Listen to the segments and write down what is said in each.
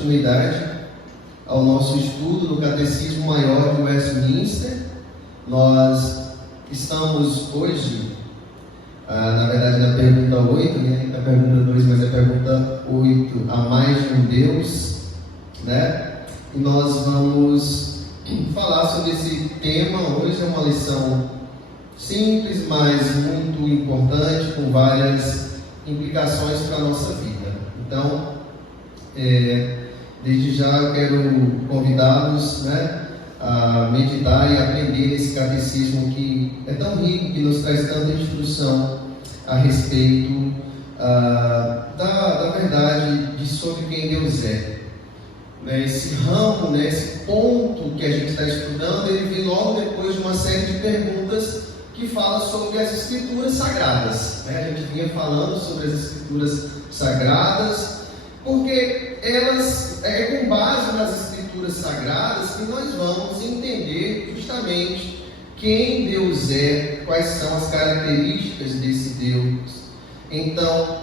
continuidade ao nosso estudo do Catecismo Maior de Westminster. Nós estamos hoje, na verdade, na pergunta 8, né? Na pergunta 2, mas a pergunta 8, há mais de um Deus, né? E nós vamos falar sobre esse tema. Hoje é uma lição simples, mas muito importante, com várias implicações para a nossa vida. Então, desde já eu quero convidá-los, né, a meditar e aprender esse catecismo que é tão rico, que nos traz tanta instrução a respeito da verdade sobre quem Deus é. Esse ramo, esse ponto que a gente está estudando, ele vem logo depois de uma série de perguntas que fala sobre as Escrituras Sagradas. A gente vinha falando sobre as Escrituras Sagradas, porque elas, com base nas Escrituras Sagradas, que nós vamos entender justamente quem Deus é, quais são as características desse Deus. Então,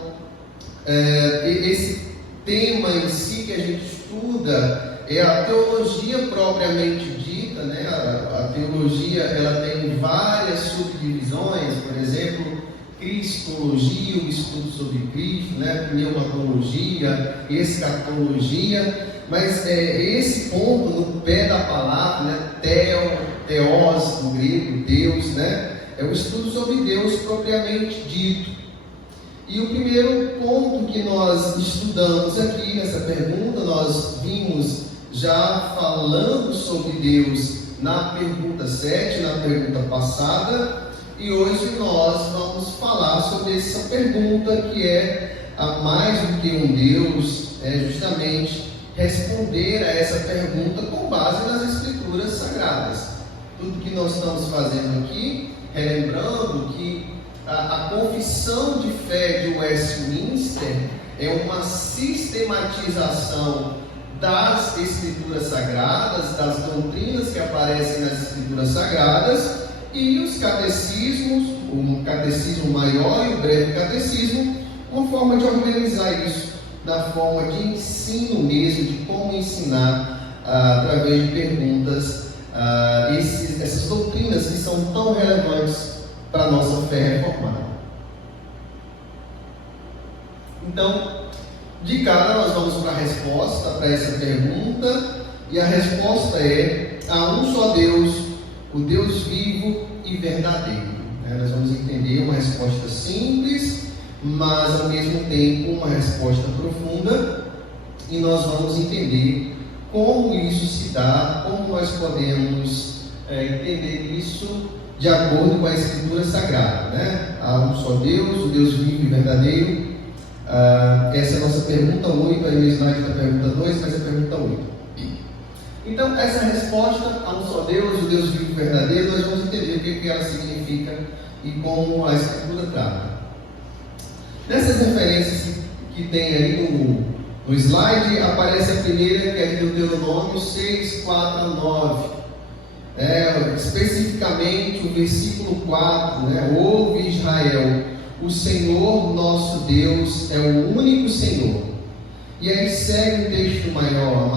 esse tema em si que a gente estuda é a teologia propriamente dita, né? A teologia, ela tem várias subdivisões, por exemplo, cristologia, o estudo sobre Cristo, né? Pneumatologia, escatologia, mas esse ponto no pé da palavra, né? Theos, no grego, Deus, né? É o estudo sobre Deus propriamente dito. E o primeiro ponto que nós estudamos aqui nessa pergunta, nós vimos já falando sobre Deus na pergunta 7, na pergunta passada, e hoje nós vamos falar sobre essa pergunta que é a mais do que um Deus, justamente responder a essa pergunta com base nas Escrituras Sagradas. Tudo que nós estamos fazendo aqui, relembrando que a confissão de fé de Westminster é uma sistematização das Escrituras Sagradas, das doutrinas que aparecem nas Escrituras Sagradas, e os catecismos, o Catecismo Maior e o Breve Catecismo, uma forma de organizar isso na forma de ensino mesmo, de como ensinar através de perguntas essas doutrinas que são tão relevantes para a nossa fé reformada. Então, de cara nós vamos para a resposta para essa pergunta, e a resposta é: há um só Deus, o Deus vivo e verdadeiro. Nós vamos entender uma resposta simples, mas ao mesmo tempo uma resposta profunda, e nós vamos entender como isso se dá, como nós podemos entender isso de acordo com a Escritura Sagrada, né? Há um só Deus, o Deus vivo e verdadeiro. Essa é a nossa pergunta 8, aí no slide da pergunta 2, mas é a pergunta 8. Então, essa resposta, há um só Deus, o Deus vivo e verdadeiro, nós vamos entender o que ela significa e como a Escritura trata. Nessas referências que tem aí no slide, aparece a primeira, que é de Deuteronômio 6, 4 a 9. Especificamente o versículo 4, ouve Israel, o Senhor nosso Deus é o único Senhor. E aí segue o texto maior: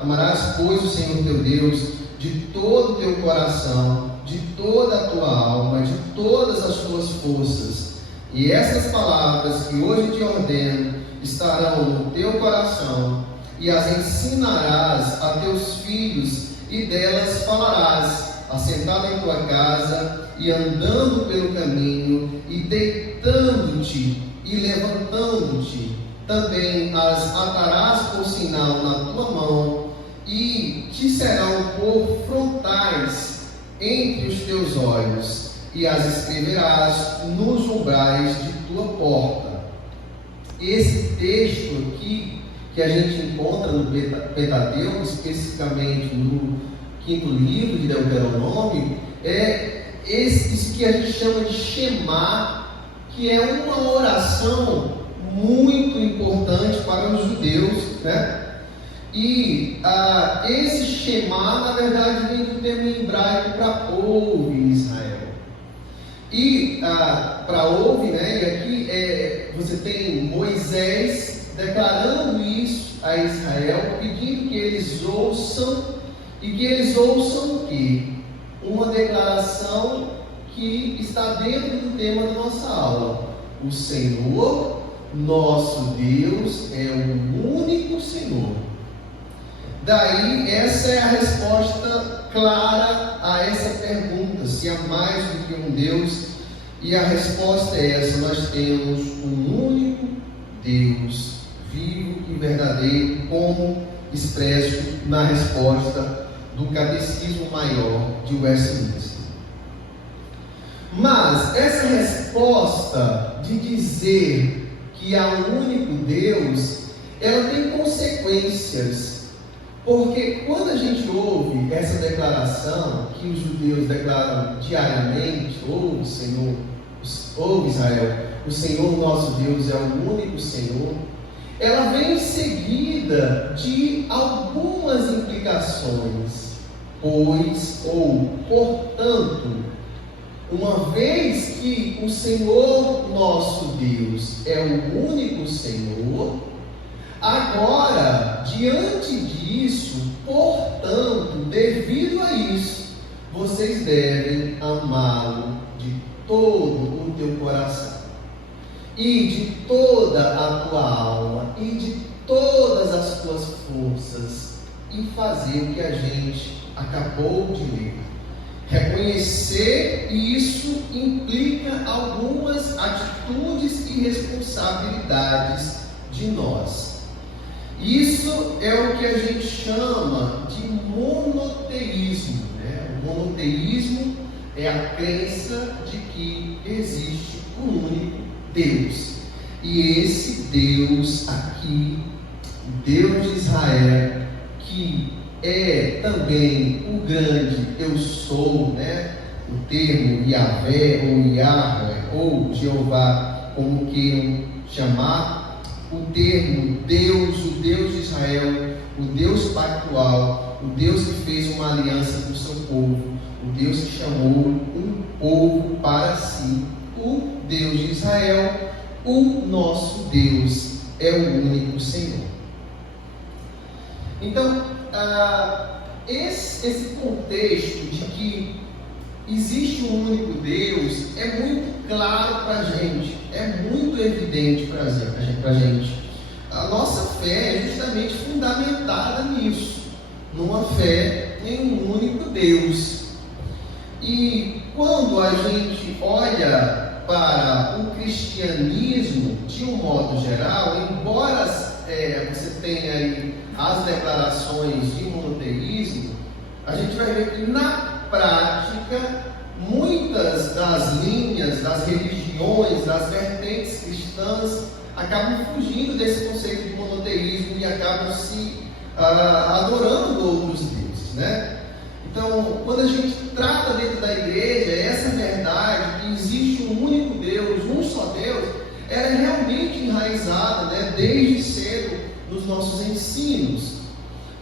amarás, pois, o Senhor teu Deus de todo o teu coração, de toda a tua alma, de todas as tuas forças. E essas palavras que hoje te ordeno estarão no teu coração, e as ensinarás a teus filhos, e delas falarás, assentado em tua casa, e andando pelo caminho, e deitando-te e levantando-te. Também as atarás por sinal na tua mão, e te serão por frontais entre os teus olhos, e as escreverás nos umbrais de tua porta. Esse texto aqui, que a gente encontra no Pentateuco, especificamente no 5º livro de Deuteronômio, é isso que a gente chama de Shema, que é uma oração muito importante para os judeus, né? E esse Shema, na verdade, vem do termo hebraico para ouve Israel. E para ouve, e aqui você tem Moisés declarando isso a Israel, pedindo que eles ouçam, e que eles ouçam o quê? Uma declaração que está dentro do tema da nossa aula. O Senhor, nosso Deus, é o único Senhor. Daí, essa é a resposta clara a essa pergunta, se há mais do que um Deus. E a resposta é essa: nós temos um único Deus, vivo e verdadeiro, como expresso na resposta do Catecismo Maior de Westminster. Mas essa resposta de dizer que há um único Deus, ela tem consequências, porque quando a gente ouve essa declaração que os judeus declaram diariamente: ouve, Senhor, ouve, Israel, o Senhor nosso Deus é o único Senhor, ela vem em seguida de algumas implicações, pois, ou, portanto, uma vez que o Senhor nosso Deus é o único Senhor, agora, diante disso, portanto, devido a isso, vocês devem amá-lo de todo o teu coração, e de toda a tua alma, e de todas as tuas forças, e fazer o que a gente acabou de ler. Reconhecer isso implica algumas atitudes e responsabilidades de nós. Isso é o que a gente chama de monoteísmo, né? O monoteísmo é a crença de que existe um único Deus. E esse Deus aqui, o Deus de Israel, que é também o grande eu sou, né? O termo Yahvé ou Yahweh ou Jeová, como queiram chamar, o termo Deus, o Deus de Israel, o Deus pactual, o Deus que fez uma aliança com o seu povo, o Deus que chamou um povo para si, o Deus de Israel, o nosso Deus é o único Senhor. Então, esse contexto de que existe um único Deus é muito claro para a gente, é muito evidente para a gente. A nossa fé é justamente fundamentada nisso, numa fé em um único Deus. E quando a gente olha para o cristianismo de um modo geral, embora você tenha aí as declarações de monoteísmo, a gente vai ver que na prática muitas das linhas, das religiões, das vertentes cristãs acabam fugindo desse conceito de monoteísmo e acabam se adorando outros deuses, né? Então, quando a gente trata dentro da igreja essa verdade que existe um único Deus, um só Deus, ela é realmente enraizada, né, desde cedo nos nossos ensinos.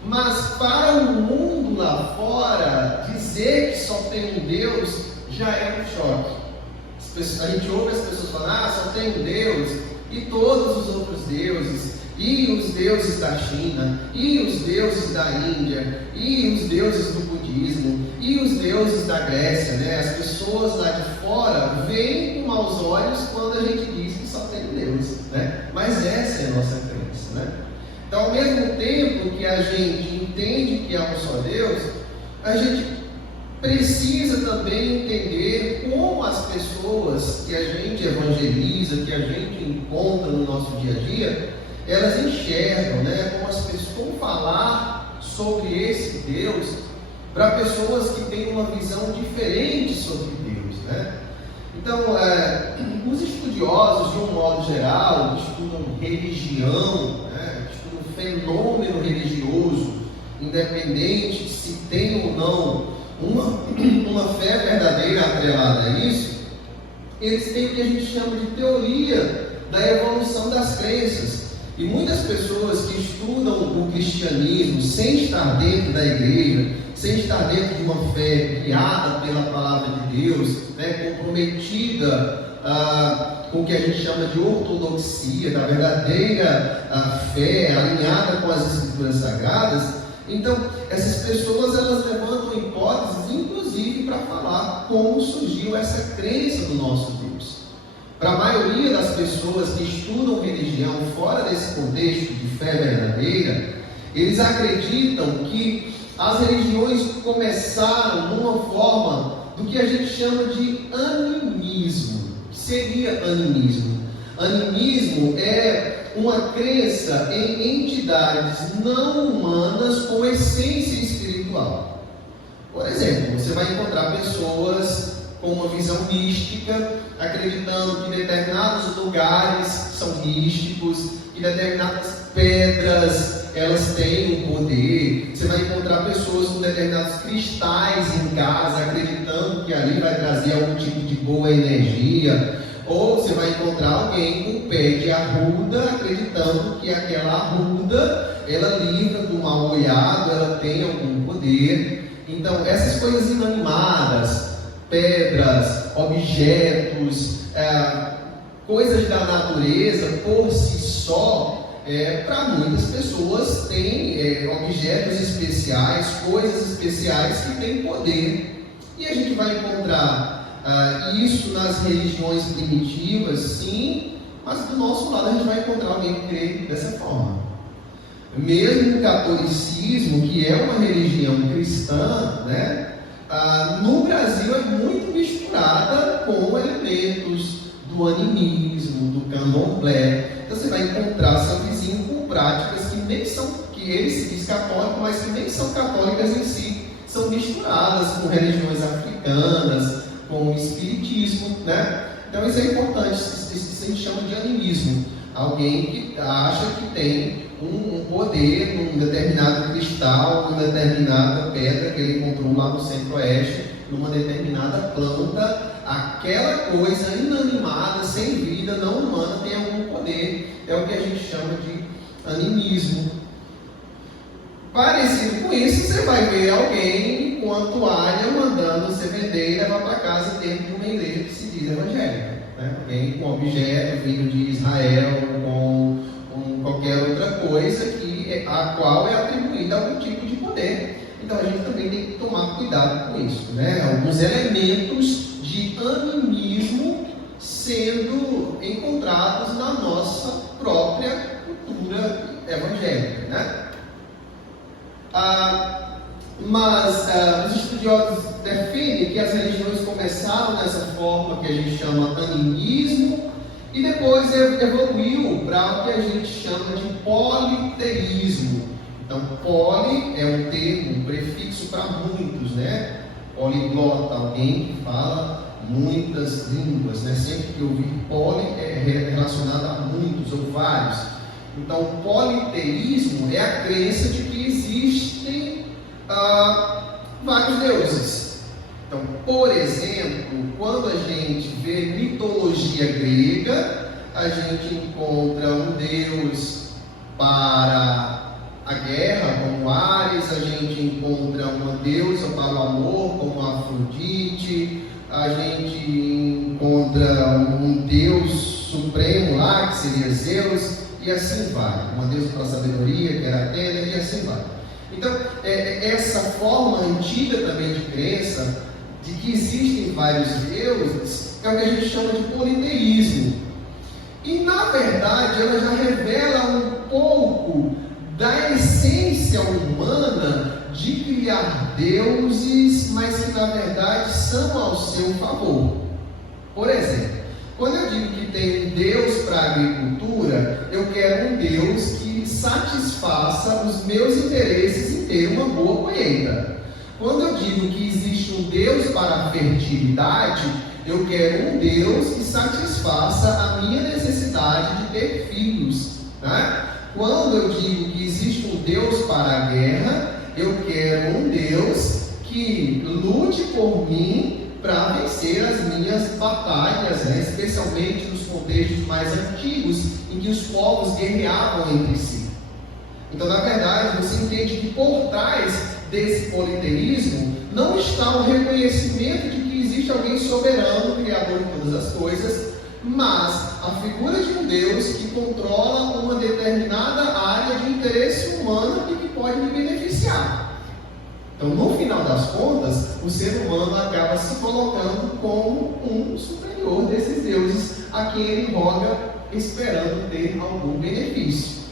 Mas para o mundo lá fora, dizer que só tem um Deus já é um choque. A gente ouve as pessoas falando: só tem um Deus, e todos os outros deuses, e os deuses da China, e os deuses da Índia, e os deuses do budismo, e os deuses da Grécia, né? As pessoas lá de fora veem com maus olhos quando a gente diz que só tem um Deus, né? Mas essa é a nossa crença, né? Então, ao mesmo tempo que a gente entende que há um só Deus, a gente precisa também entender como as pessoas que a gente evangeliza, que a gente encontra no nosso dia a dia, elas enxergam, né? Como as pessoas, como falar sobre esse Deus para pessoas que têm uma visão diferente sobre Deus, né? Então, os estudiosos, de um modo geral, estudam religião, né? Estudam fenômeno religioso, independente de se tem ou não uma fé verdadeira atrelada a isso. Eles têm o que a gente chama de teoria da evolução das crenças. E muitas pessoas que estudam o cristianismo sem estar dentro da igreja, sem estar dentro de uma fé guiada pela palavra de Deus, né, comprometida com o que a gente chama de ortodoxia, da verdadeira fé alinhada com as Escrituras Sagradas. Então, essas pessoas elas levantam hipóteses, inclusive para falar como surgiu essa crença do nosso Deus. Para a maioria das pessoas que estudam religião fora desse contexto de fé verdadeira, eles acreditam que as religiões começaram numa forma do que a gente chama de animismo. O que seria animismo? Animismo é uma crença em entidades não humanas com essência espiritual. Por exemplo, você vai encontrar pessoas com uma visão mística, acreditando que determinados lugares são místicos, que determinadas pedras elas têm um poder. Você vai encontrar pessoas com determinados cristais em casa, acreditando que ali vai trazer algum tipo de boa energia. Ou você vai encontrar alguém com o pé de arruda, acreditando que aquela arruda ela livra do mal olhado, ela tem algum poder. Então, essas coisas inanimadas, pedras, objetos, coisas da natureza por si só, para muitas pessoas tem objetos especiais, coisas especiais que têm poder. E a gente vai encontrar isso nas religiões primitivas, sim, mas do nosso lado a gente vai encontrar alguém que crê dessa forma. Mesmo o catolicismo, que é uma religião cristã, né? No Brasil é muito misturada com elementos do animismo, do candomblé. Então você vai encontrar seu vizinho com práticas que nem são, que ele se diz católico, mas que nem são católicas em si, são misturadas com religiões africanas, com o espiritismo, né? Então isso é importante, isso a gente chama de animismo. Alguém que acha que tem um poder num determinado cristal, numa determinada pedra que ele encontrou lá no centro-oeste, numa determinada planta, aquela coisa inanimada, sem vida, não humana, tem algum poder. É o que a gente chama de animismo. Parecido com isso, você vai ver alguém com a toalha mandando você vender e levar para casa dentro de uma igreja que se diz evangélica, né? Alguém com objeto vindo de Israel, com qualquer outra coisa a qual é atribuída algum tipo de poder. Então a gente também tem que tomar cuidado com isso, né? Alguns elementos de animismo sendo encontrados na nossa própria cultura evangélica, né? Mas os estudiosos defendem que as religiões começaram dessa forma que a gente chama animismo e depois evoluiu para o que a gente chama de politeísmo. Então, poli é um termo, um prefixo para muitos, né? Poliglota, alguém que fala muitas línguas, né? Sempre que ouvir poli é relacionado a muitos ou vários. Então, o politeísmo é a crença de que existem vários deuses. Então, por exemplo, quando a gente vê mitologia grega, a gente encontra um deus para a guerra, como Ares, a gente encontra uma deusa para o amor, como Afrodite, a gente encontra um deus supremo lá, que seria Zeus, e assim vai. Uma deusa para a sabedoria, que era Atena, e assim vai. Então, essa forma antiga também de crença, de que existem vários deuses, é o que a gente chama de politeísmo. E, na verdade, ela já revela um pouco da essência humana de criar deuses, mas que, na verdade, são ao seu favor. Por exemplo, quando eu digo que tem um Deus para a agricultura, eu quero um Deus que satisfaça os meus interesses em ter uma boa colheita. Quando eu digo que existe um Deus para a fertilidade, eu quero um Deus que satisfaça a minha necessidade de ter filhos, né? Quando eu digo que existe um Deus para a guerra, eu quero um Deus que lute por mim para vencer as minhas batalhas, né? Especialmente nos contextos mais antigos, em que os povos guerreavam entre si. Então, na verdade, você entende que por trás desse politeísmo não está o reconhecimento de que existe alguém soberano, criador de todas as coisas, mas a figura de um Deus que controla uma determinada área de interesse humano e que pode lhe beneficiar. Então, no final das contas, o ser humano acaba se colocando como um superior desses deuses a quem ele roga esperando ter algum benefício.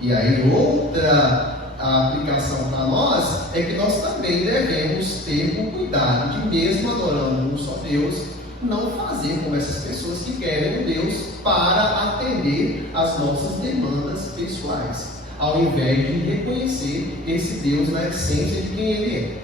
E aí, outra aplicação para nós é que nós também devemos ter o cuidado de, mesmo adorando um só Deus, não fazer como essas pessoas que querem um Deus para atender às nossas demandas pessoais, ao invés de reconhecer esse Deus na essência de quem Ele é.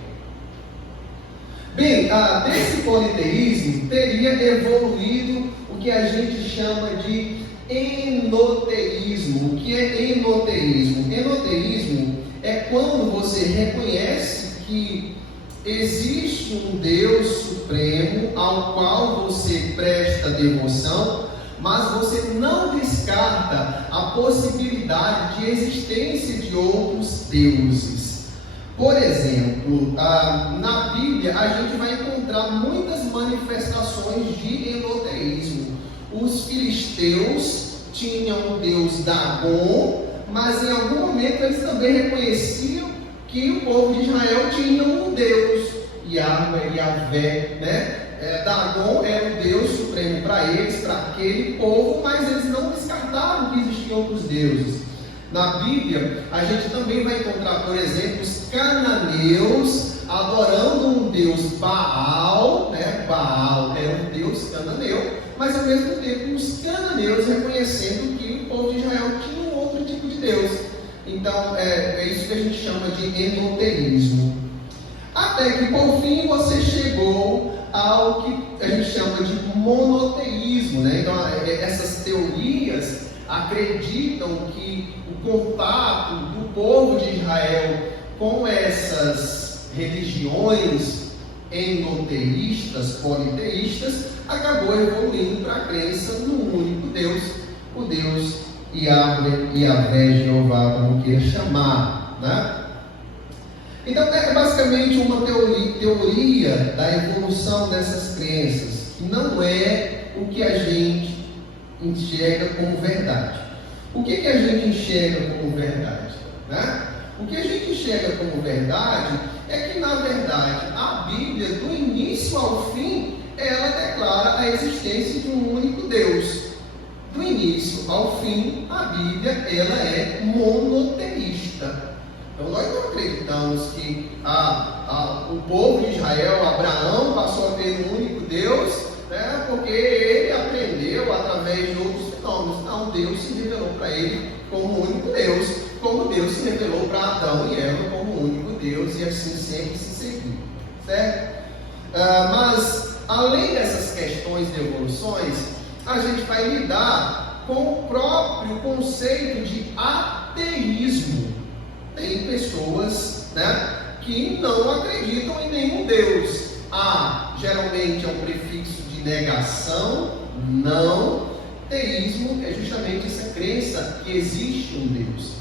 Bem, desse politeísmo teria evoluído o que a gente chama de enoteísmo. O que é enoteísmo? Enoteísmo é quando você reconhece que existe um Deus supremo ao qual você presta devoção, mas você não descarta a possibilidade de existência de outros deuses. Por exemplo, na Bíblia a gente vai encontrar muitas manifestações de enoteísmo. Os filisteus tinham o deus Dagon, mas em algum momento eles também reconheciam que o povo de Israel tinha um Deus, Yahvé, né? Dagon era o Deus supremo para eles, para aquele povo, mas eles não descartavam que existiam outros deuses. Na Bíblia, a gente também vai encontrar, por exemplo, os cananeus adorando um deus Baal, né? Baal era um deus cananeu, mas ao mesmo tempo os cananeus reconhecendo que o povo de Israel tinha um outro tipo de Deus. Então, é isso que a gente chama de enoteísmo. Até que, por fim, você chegou ao que a gente chama de monoteísmo, né? Então, essas teorias acreditam que o contato do povo de Israel com essas religiões enoteístas, politeístas, acabou evoluindo para a crença no único Deus, o Deus Yahvé, Jeová, como queira chamar, né? Então, é basicamente uma teoria da evolução dessas crenças, que não é o que a gente enxerga como verdade. O que a gente enxerga como verdade? Né? O que a gente enxerga como verdade é que, na verdade, a Bíblia, do início ao fim, ela declara a existência de um único Deus. Do início ao fim, a Bíblia ela é monoteísta. Então, nós não acreditamos que o povo de Israel, Abraão, passou a ter um único Deus, né, porque ele aprendeu através de outros fenômenos. Não, Deus se revelou para ele como o único Deus, como Deus se revelou para Adão e Eva como o único Deus, e assim sempre se seguiu, certo? Mas, além dessas questões de evoluções, a gente vai lidar com o próprio conceito de ateísmo. Tem pessoas, né, que não acreditam em nenhum Deus. Geralmente é um prefixo de negação, não. Teísmo é justamente essa crença que existe um Deus.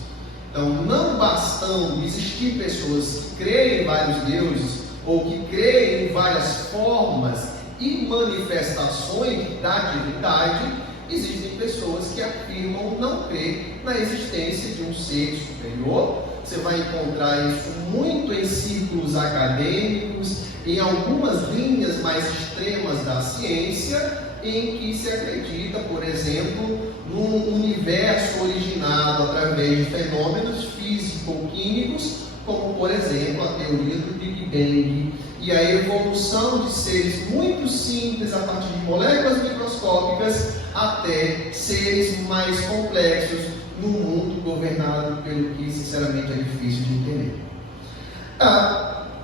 Então, não bastando existir pessoas que creem em vários deuses, ou que creem em várias formas e manifestações da divindade, existem pessoas que afirmam não crer na existência de um ser superior. Você vai encontrar isso muito em círculos acadêmicos, em algumas linhas mais extremas da ciência, em que se acredita, por exemplo, num universo originado através de fenômenos físico-químicos, como, por exemplo, a teoria do Big Bang, e a evolução de seres muito simples a partir de moléculas microscópicas até seres mais complexos num mundo governado pelo que, sinceramente, é difícil de entender.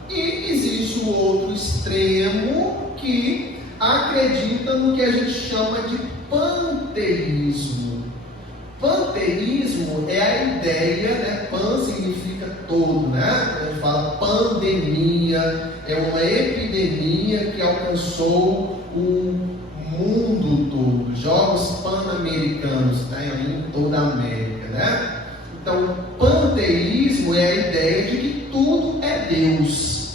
E existe o outro extremo que acredita no que a gente chama de panteísmo. Panteísmo é a ideia, né? Pan significa todo, né? A gente fala pandemia, é uma epidemia que alcançou o mundo todo, Jogos Pan-Americanos, tá? Em toda a América, né? Então, panteísmo é a ideia de que tudo é Deus.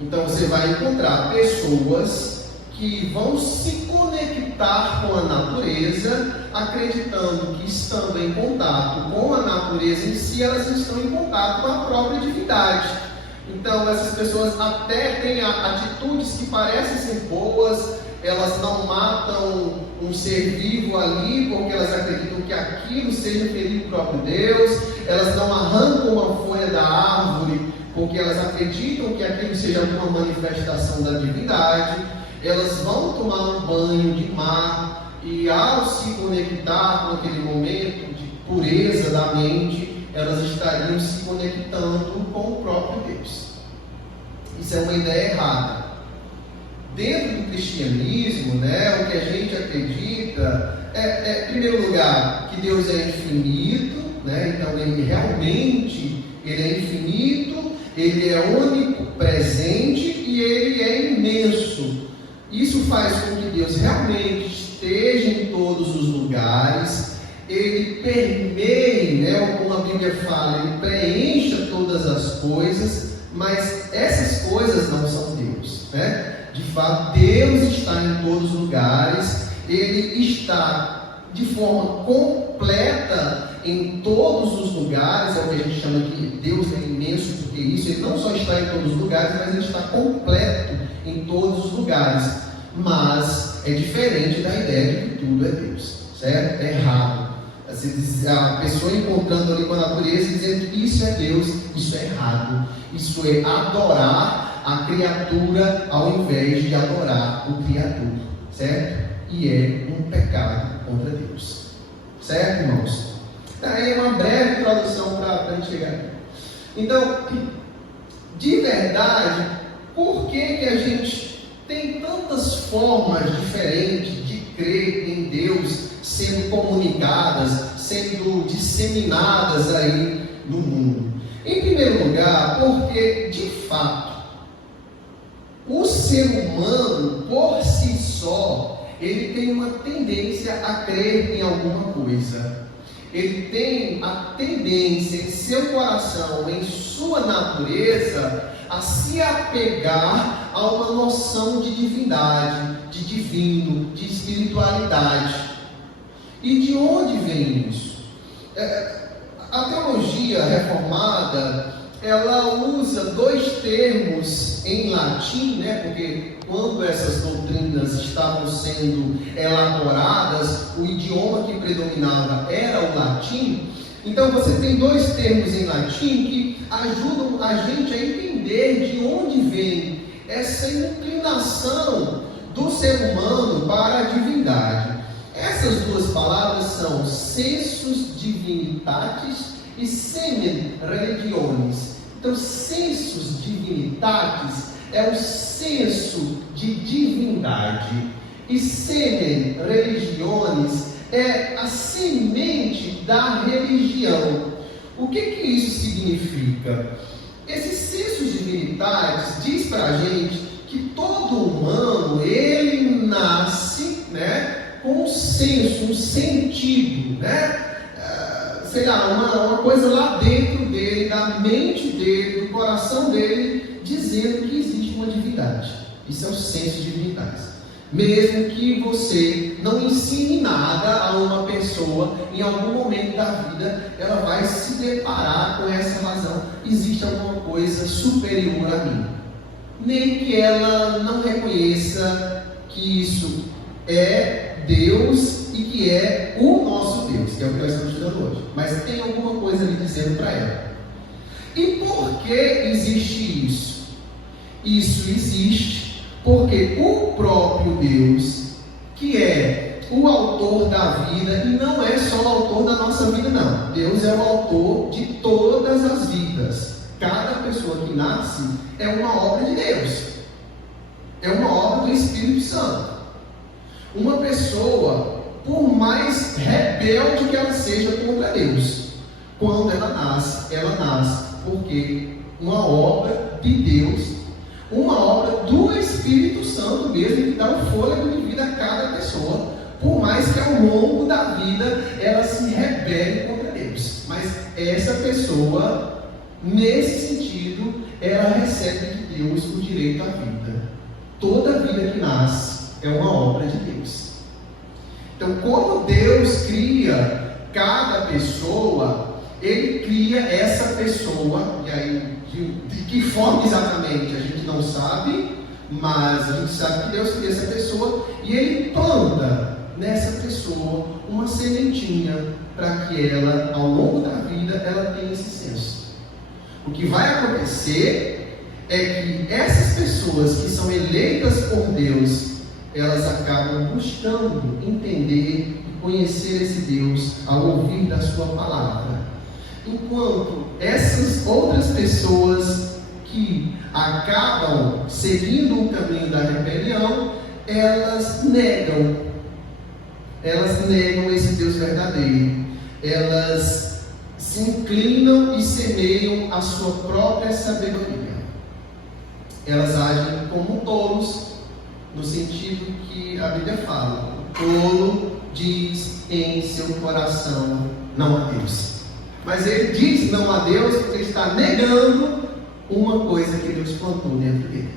Então, você vai encontrar pessoas que vão se conectar com a natureza, acreditando que estando em contato com a natureza em si, elas estão em contato com a própria divindade. Então essas pessoas até têm atitudes que parecem ser boas, elas não matam um ser vivo ali porque elas acreditam que aquilo seja ferir o próprio Deus, elas não arrancam uma folha da árvore porque elas acreditam que aquilo seja uma manifestação da divindade, elas vão tomar um banho de mar e ao se conectar com aquele momento de pureza da mente, elas estariam se conectando com o próprio Deus. Isso é uma ideia errada. Dentro do cristianismo, o que a gente acredita em primeiro lugar, que Deus é infinito, então Ele realmente é infinito, Ele é único, presente e Ele é imenso. Isso faz com que Deus realmente esteja em todos os lugares, Ele permeie, como a Bíblia fala, Ele preencha todas as coisas, mas essas coisas não são Deus, De fato, Deus está em todos os lugares, Ele está de forma completa em todos os lugares, é o que a gente chama de Deus é imenso, porque isso, Ele não só está em todos os lugares, mas Ele está completo em todos os lugares. Mas é diferente da ideia de que tudo é Deus, certo? É errado. A pessoa encontrando ali com a natureza e dizendo que isso é Deus, isso é errado. Isso é adorar a criatura ao invés de adorar o Criador, certo? E é um pecado contra Deus, certo, irmãos? Aí é uma breve introdução para a gente chegar aqui. Então, de verdade, por que a gente tem tantas formas diferentes de crer em Deus sendo comunicadas, sendo disseminadas aí no mundo? Em primeiro lugar, porque de fato o ser humano por si só ele tem uma tendência a crer em alguma coisa. Ele tem a tendência em seu coração, em sua natureza, a se apegar a uma noção de divindade, de divino, de espiritualidade. E de onde vem isso? A teologia reformada, ela usa dois termos em latim, porque quando essas doutrinas estavam sendo elaboradas, o idioma que predominava era o latim. Então você tem dois termos em latim que ajudam a gente a entender de onde vem essa inclinação do ser humano para a divindade. Essas duas palavras são sensus divinitatis e semen religiones. Então, sensus divinitatis é o senso de divindade e semen religiones é a semente da religião. O que isso significa? Esse senso divinitatis diz para a gente que todo humano, ele nasce, com um senso, um sentido, sei lá, uma coisa lá dentro dele, da mente dele, do coração dele, dizendo que existe uma divindade. Isso é o senso de divindade. Mesmo que você não ensine nada a uma pessoa, em algum momento da vida, ela vai se deparar com essa razão. Existe alguma coisa superior a mim. Nem que ela não reconheça que isso é Deus e que é o nosso Deus, que é o que nós estamos estudando hoje. Mas tem alguma coisa ali dizendo para ela. E por que existe isso? Isso existe porque o próprio Deus, que é o autor da vida, e não é só o autor da nossa vida, não. Deus é o autor de todas as vidas. Cada pessoa que nasce é uma obra de Deus. É uma obra do Espírito Santo. Uma pessoa, por mais rebelde que ela seja contra Deus, quando ela nasce porque uma obra de Deus, uma obra do Espírito Santo mesmo, que dá um fôlego de vida a cada pessoa, por mais que ao longo da vida ela se rebele contra Deus. Mas essa pessoa, nesse sentido, ela recebe de Deus o direito à vida. Toda vida que nasce é uma obra de Deus. Então, como Deus cria cada pessoa, Ele cria essa pessoa, e aí, de que forma exatamente a gente não sabe, mas a gente sabe que Deus cria essa pessoa e Ele planta nessa pessoa uma sementinha para que ela, ao longo da vida, ela tenha esse senso. O que vai acontecer é que essas pessoas que são eleitas por Deus, elas acabam buscando entender e conhecer esse Deus ao ouvir da sua palavra. Enquanto essas outras pessoas que acabam seguindo o caminho da rebelião, elas negam esse Deus verdadeiro. Elas se inclinam e semeiam a sua própria sabedoria. Elas agem como tolos, no sentido que a Bíblia fala: o tolo diz em seu coração não a Deus. Mas ele diz não a Deus porque ele está negando uma coisa que Deus plantou dentro dele,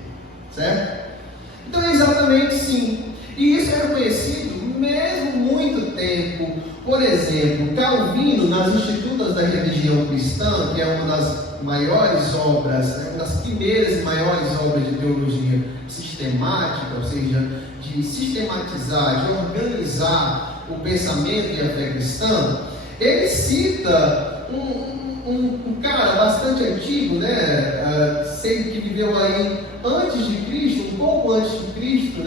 certo? Então é exatamente sim. E isso é reconhecido mesmo muito tempo. Por exemplo, Calvino, nas Institutas da Religião Cristã, que é uma das maiores obras, uma das primeiras e maiores obras de teologia sistemática, ou seja, de sistematizar, de organizar o pensamento e a fé cristã, ele cita um cara bastante antigo, sendo que viveu aí antes de Cristo, um pouco antes de Cristo,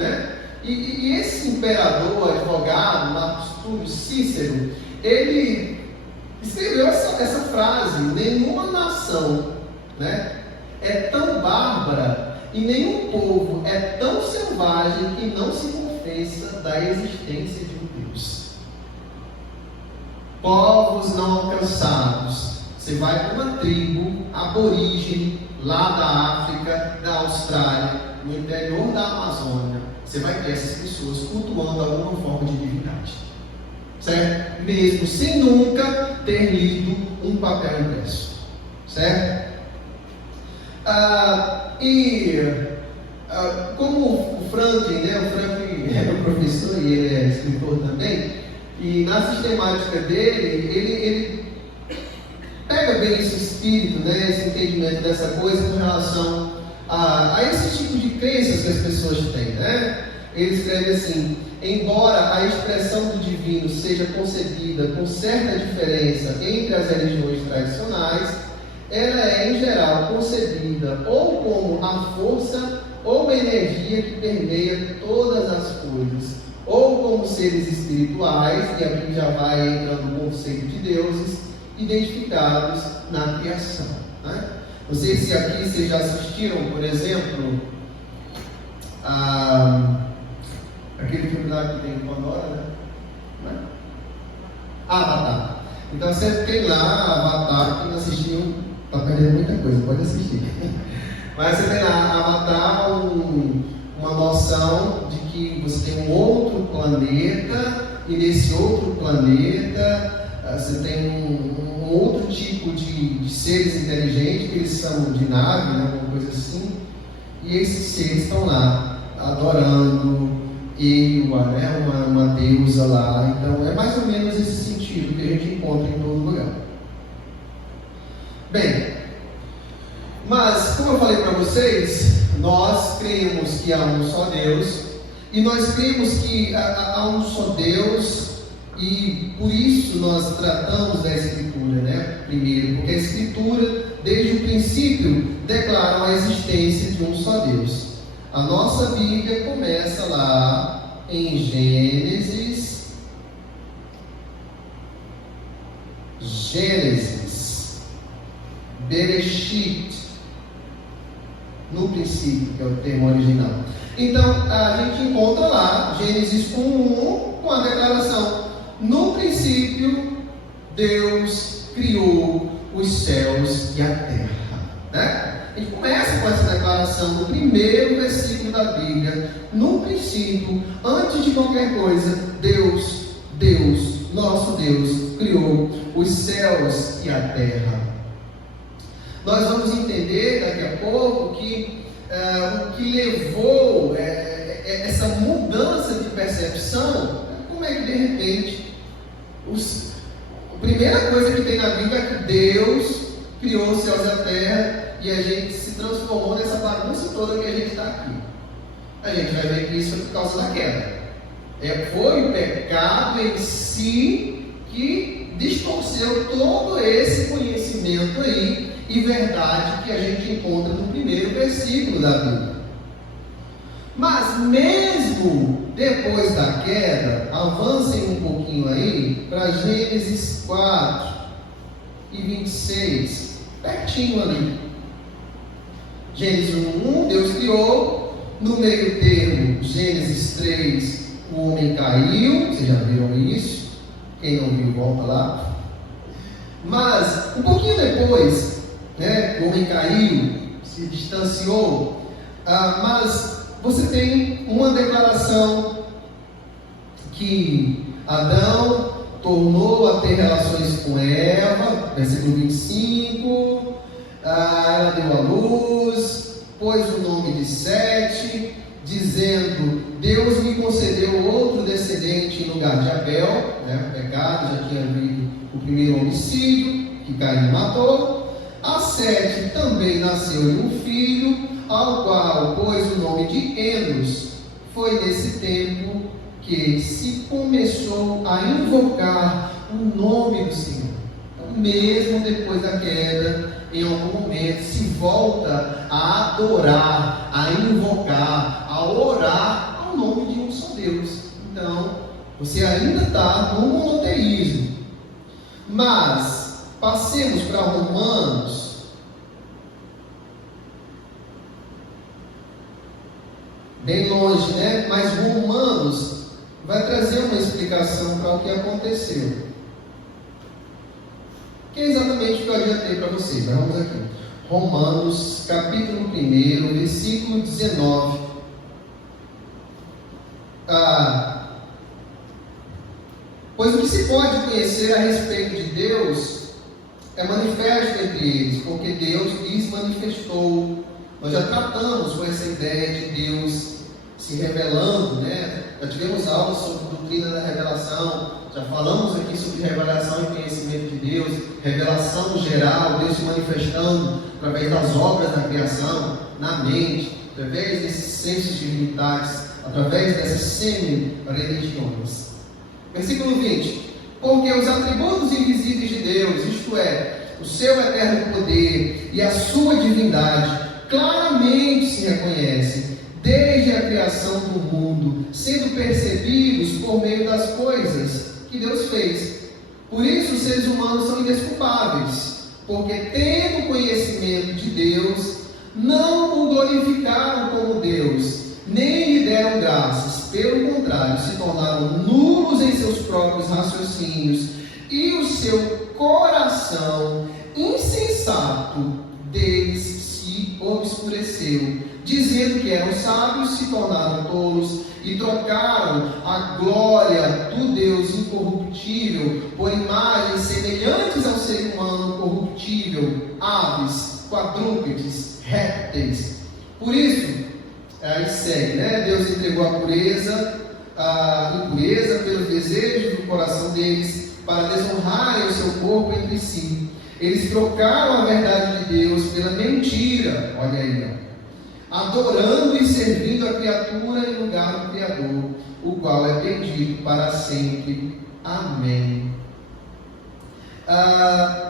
E esse imperador, advogado, Marcos Túlio Cícero, ele escreveu essa frase: nenhuma nação é tão bárbara e nenhum povo é tão selvagem que não se confessa da existência de um Deus. Povos não alcançados. Você vai para uma tribo aborígene lá da África, da Austrália, no interior da Amazônia, você vai ter essas pessoas cultuando alguma forma de divindade, certo? Mesmo sem nunca ter lido um papel impresso, certo? Como o Franklin, o Franklin é meu professor e ele é escritor também, e na sistemática dele, ele pega bem esse espírito, esse entendimento dessa coisa com relação a esse tipo de crenças que as pessoas têm, Ele escreve assim: embora a expressão do divino seja concebida com certa diferença entre as religiões tradicionais, ela é em geral concebida ou como a força ou energia que permeia todas as coisas, ou como seres espirituais, e aqui já vai entrando no conceito de deuses, identificados na criação. Não sei se aqui vocês já assistiram, por exemplo, aquele filme lá que tem em Pandora, Avatar. Então você tem lá Avatar, que não assistiu, está perdendo muita coisa, pode assistir. Mas você tem lá Avatar, uma noção de que você tem um outro planeta, e nesse outro planeta você tem um outro tipo de seres inteligentes, que eles chamam de nave, alguma coisa assim, e esses seres estão lá adorando Ewa, uma deusa lá. Então é mais ou menos esse sentido que a gente encontra em todo lugar. Bem, mas como eu falei para vocês, nós cremos que há um só Deus, e nós cremos que há um só Deus, e por isso nós tratamos da Escritura, primeiro, porque a Escritura, desde o princípio, declara a existência de um só Deus. A nossa Bíblia começa lá em Gênesis, Bereshit, no princípio, que é o termo original. Então, a gente encontra lá, Gênesis 1:1, com a declaração: no princípio, Deus criou os céus e a terra. A gente começa com essa declaração no primeiro versículo da Bíblia. No princípio, antes de qualquer coisa, Deus, nosso Deus, criou os céus e a terra. Nós vamos entender daqui a pouco que o que levou essa mudança de percepção, como é que de repente, a primeira coisa que tem na Bíblia é que Deus criou os céus e a terra e a gente se transformou nessa bagunça toda que a gente está aqui. A gente vai ver que isso foi por causa da queda. Foi o pecado em si que distorceu todo esse conhecimento aí e verdade que a gente encontra no primeiro versículo da Bíblia. Mas mesmo depois da queda, avancem um pouquinho aí para Gênesis 4 e 26, pertinho ali. Gênesis 1, Deus criou, no meio termo, Gênesis 3, o homem caiu, vocês já viram isso? Quem não viu, volta lá. Mas, um pouquinho depois, o homem caiu, se distanciou, mas você tem uma declaração que Adão tornou a ter relações com Eva, versículo 25, ela deu à luz, pôs o nome de Sete, dizendo: Deus me concedeu outro descendente em lugar de Abel, o pecado, já tinha havido o primeiro homicídio, que Caim matou. A Sete também nasceu-lhe um filho, ao qual pôs o nome de Enos. Foi nesse tempo que se começou a invocar o nome do Senhor. Então, mesmo depois da queda, em algum momento se volta a adorar, a invocar, a orar ao nome de um só Deus. Então, você ainda está no monoteísmo. Mas, passemos para Romanos. Bem longe, Mas Romanos vai trazer uma explicação para o que aconteceu. Que é exatamente o que eu adiantei para vocês. Vamos aqui. Romanos, capítulo 1, versículo 19. Pois o que se pode conhecer a respeito de Deus é manifesto entre eles, porque Deus lhes manifestou. Nós já tratamos com essa ideia de Deus se revelando, Já tivemos aulas sobre a doutrina da revelação, já falamos aqui sobre revelação e conhecimento de Deus, revelação geral, Deus se manifestando através das obras da criação, na mente, através desses sensos divindades, através dessas semi-religiões. Versículo 20: porque os atributos invisíveis de Deus, isto é, o seu eterno poder e a sua divindade, claramente se reconhecem desde a criação do mundo, sendo percebidos por meio das coisas que Deus fez. Por isso os seres humanos são indesculpáveis, porque tendo conhecimento de Deus, não o glorificaram como Deus, nem lhe deram graças, pelo contrário, se tornaram nulos em seus próprios raciocínios, e o seu coração insensato deles se obscureceu, dizendo que eram sábios, se tornaram tolos, e trocaram a glória do Deus incorruptível por imagens semelhantes ao ser humano corruptível, aves, quadrúpedes, répteis. Por isso, aí segue, Deus entregou a impureza pelos desejos do coração deles, para desonrarem o seu corpo entre si. Eles trocaram a verdade de Deus pela mentira, olha aí, adorando e servindo a criatura em lugar do Criador, o qual é bendito para sempre. Amém.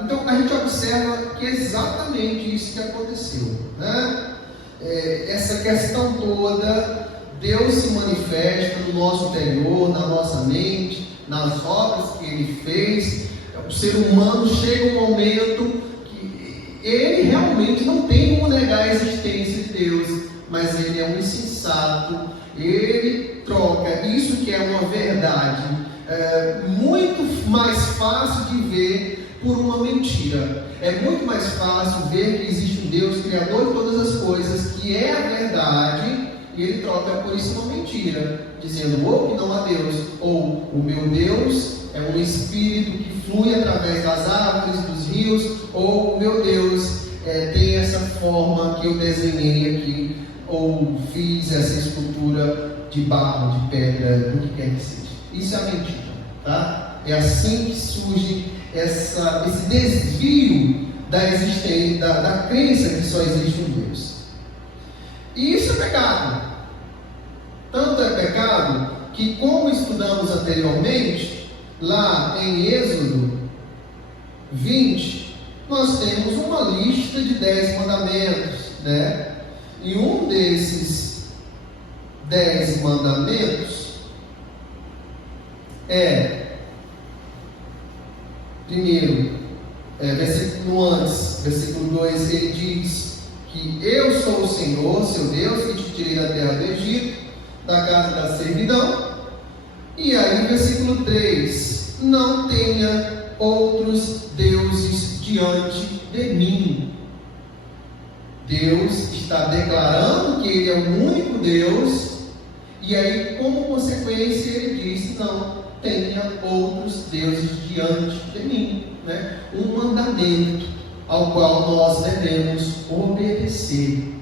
Então a gente observa que é exatamente isso que aconteceu, essa questão toda, Deus se manifesta no nosso interior, na nossa mente, nas obras que Ele fez. O ser humano chega um momento que ele realmente não tem como negar a existência de Deus, mas ele é um insensato, ele troca isso que é uma verdade muito mais fácil de ver por uma mentira. É muito mais fácil ver que existe um Deus criador de todas as coisas, que é a verdade, e ele troca por isso uma mentira, dizendo ou que não há Deus, ou o meu Deus é um espírito que flui através das árvores, dos rios, ou o meu Deus tem essa forma que eu desenhei aqui, ou fiz essa escultura de barro, de pedra, do que quer que seja. Isso é a mentira, tá? É assim que surge esse desvio da existência, da crença que só existe um Deus. E isso é pecado. Tanto é pecado que, como estudamos anteriormente, lá em Êxodo 20, nós temos uma lista de 10 mandamentos, né? E um desses 10 mandamentos primeiro, versículo 2, ele diz que eu sou o Senhor, seu Deus, que te tirei da terra do Egito, da casa da servidão. E aí, versículo 3, não tenha outros deuses diante de mim. Deus está declarando que Ele é o único Deus, e aí, como consequência, Ele diz: não tenha outros deuses diante de mim, né? Um mandamento ao qual nós devemos obedecer.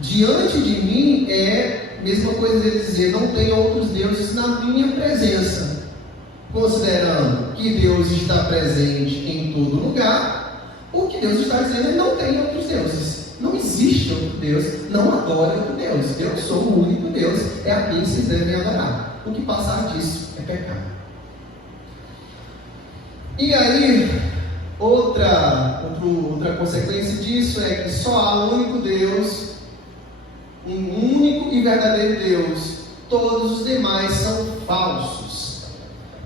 Diante de mim é a mesma coisa de dizer: não tenha outros deuses na minha presença. Considerando que Deus está presente em todo lugar, o que Deus está dizendo é: não tenha outros deuses. Não existe outro Deus, não adore outro Deus. Eu sou o único Deus, é a mim que vocês devem adorar. O que passar disso é pecado. E aí, outra consequência disso é que só há um único Deus, um único e verdadeiro Deus. Todos os demais são falsos.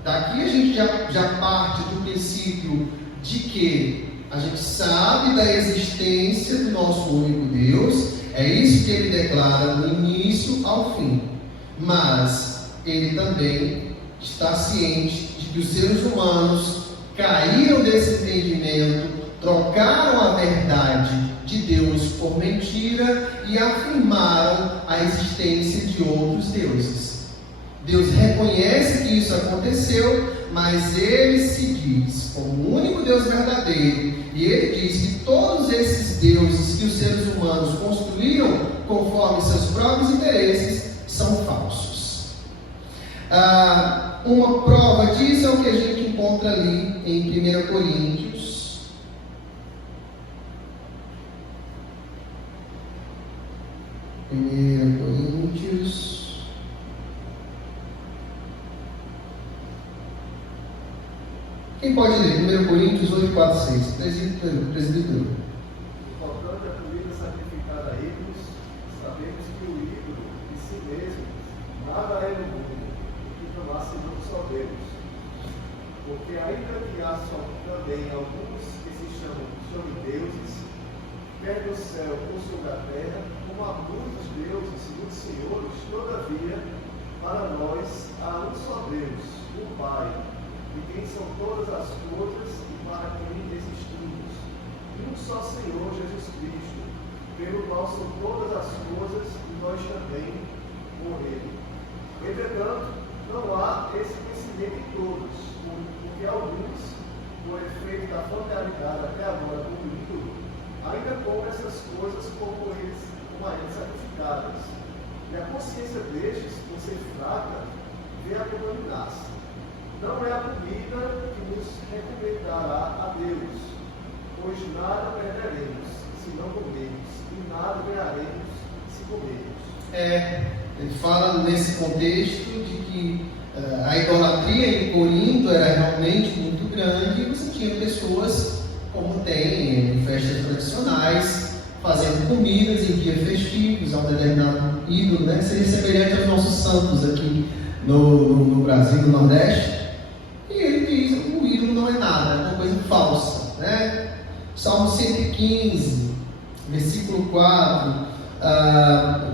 Daqui a gente já parte do princípio de que a gente sabe da existência do nosso único Deus, é isso que ele declara do início ao fim. Mas ele também está ciente de que os seres humanos caíram desse entendimento, trocaram a verdade de Deus por mentira e afirmaram a existência de outros deuses. Deus reconhece que isso aconteceu, mas Ele se diz como o único Deus verdadeiro, e Ele diz que todos esses deuses que os seres humanos construíram conforme seus próprios interesses são falsos. Uma prova disso é o que a gente encontra ali em 1 Coríntios. Quem pode ler? 1 Coríntios 8, 4, 6. Presbítero. Portanto, a comida sacrificada a ídolos, sabemos que o ídolo em si mesmo nada é no mundo, que não há senão só Deus. Porque ainda que há também alguns que se chamam deuses, quer no céu ou sobre a terra, como há muitos deuses e muitos senhores, todavia, para nós há um só Deus, o Pai, de quem são todas as coisas e para quem existimos, e um só Senhor Jesus Cristo, pelo qual são todas as coisas e nós também por Ele. Entretanto, não há esse conhecimento em todos, porque alguns, por efeito da familiaridade até agora com o ídolo, ainda comem essas coisas como a eles sacrificadas, e a consciência destes, por ser fraca, vem a contaminar-se. Não é a comida que nos recomendará a Deus, pois nada perderemos se não comermos, e nada ganharemos se comermos. Ele fala nesse contexto de que a idolatria em Corinto era realmente muito grande, e você tinha pessoas, como tem em festas tradicionais, fazendo comidas em dias festivos a um determinado ídolo, né? Seria semelhante aos nossos santos aqui no Brasil, no Nordeste. E ele diz que o ídolo não é nada, é uma coisa falsa, né? Salmo 115, versículo 4,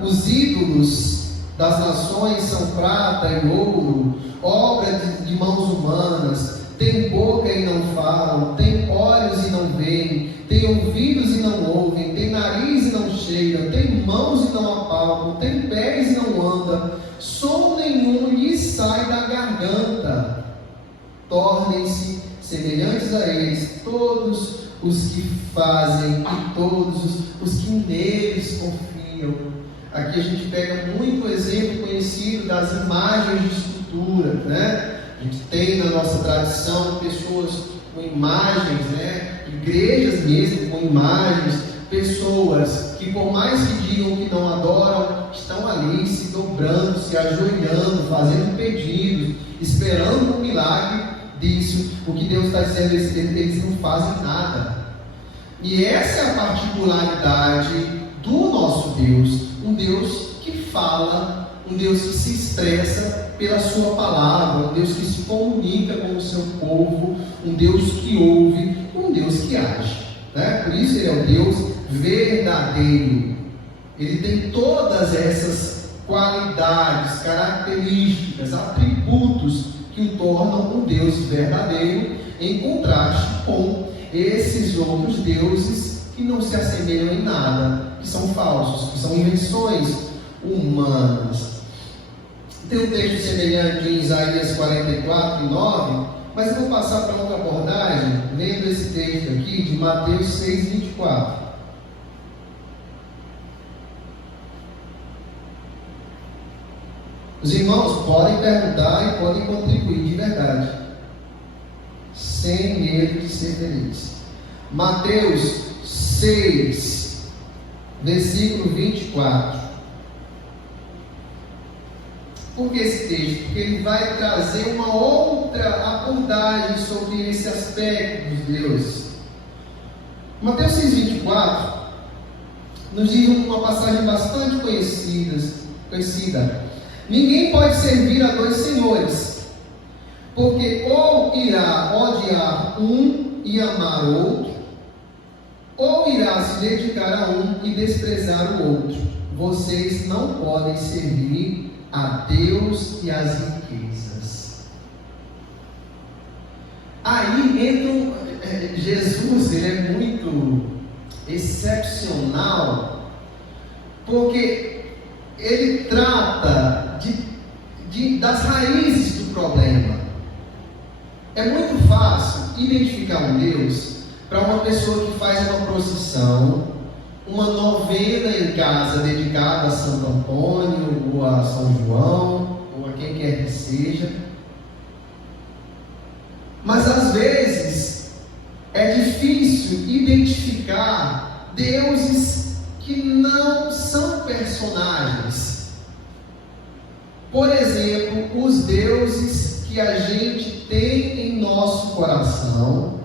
os ídolos das nações são prata e ouro, obra de mãos humanas, tem boca e não falam, tem olhos e não veem, tem ouvidos e não ouvem, tem nariz e não cheiram, tem mãos e não apalpam, tem pés e não andam, som nenhum lhes sai da garganta. Tornem-se semelhantes a eles todos os que fazem e todos os que neles confiam. Aqui a gente pega muito exemplo conhecido das imagens de escultura, né? A gente tem na nossa tradição pessoas com imagens, né? Igrejas mesmo com imagens, pessoas que por mais que digam que não adoram, estão ali se dobrando, se ajoelhando, fazendo pedidos, esperando um milagre disso. O que Deus está dizendo, eles não fazem nada. E essa é a particularidade do nosso Deus, um Deus que fala, um Deus que se expressa pela sua palavra, um Deus que se comunica com o seu povo, um Deus que ouve, um Deus que age, né? Por isso ele é o Deus verdadeiro. Ele tem todas essas qualidades, características, atributos que o tornam um Deus verdadeiro, em contraste com esses outros deuses que não se assemelham em nada, que são falsos, que são invenções humanas. Tem um texto semelhante em Isaías 44, 9, mas eu vou passar para outra abordagem, lendo esse texto aqui de Mateus 6, 24. Os irmãos podem perguntar e podem contribuir de verdade, sem medo de ser feliz. Mateus 6, versículo 24. Por que esse texto? Porque ele vai trazer uma outra abordagem sobre esse aspecto dos deuses. Mateus 6, 24 nos diz uma passagem bastante conhecida. Ninguém pode servir a dois senhores, porque ou irá odiar um e amar o outro, ou irá se dedicar a um e desprezar o outro. Vocês não podem servir a Deus e às riquezas. Aí entra Jesus, ele é muito excepcional, porque ele trata das raízes do problema. É muito fácil identificar um Deus para uma pessoa que faz uma procissão, uma novena em casa dedicada a Santo Antônio, ou a São João, ou a quem quer que seja. Mas às vezes é difícil identificar deuses que não são personagens. Por exemplo, os deuses que a gente tem em nosso coração.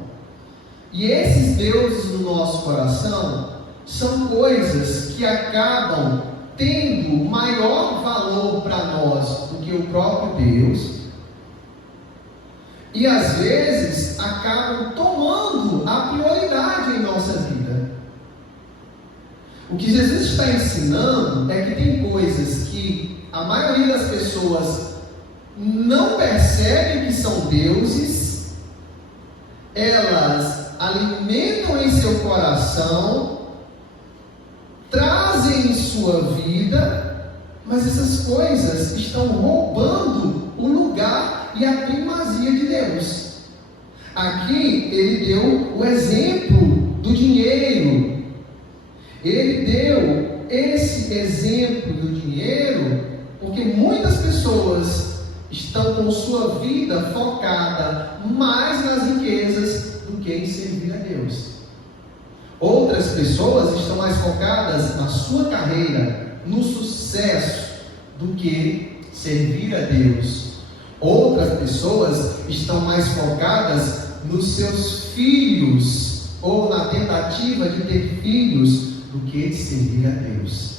E esses deuses no nosso coração são coisas que acabam tendo maior valor para nós do que o próprio Deus. E às vezes acabam tomando a prioridade em nossa vida. O que Jesus está ensinando é que tem coisas que a maioria das pessoas não percebem que são deuses, elas alimentam em seu coração, trazem em sua vida, mas essas coisas estão roubando o lugar e a primazia de Deus. Aqui ele deu o exemplo do dinheiro. Ele deu esse exemplo do dinheiro porque muitas pessoas estão com sua vida focada mais nas riquezas do que em servir a Deus. Outras pessoas estão mais focadas na sua carreira, no sucesso, do que servir a Deus. Outras pessoas estão mais focadas nos seus filhos, ou na tentativa de ter filhos, do que de servir a Deus.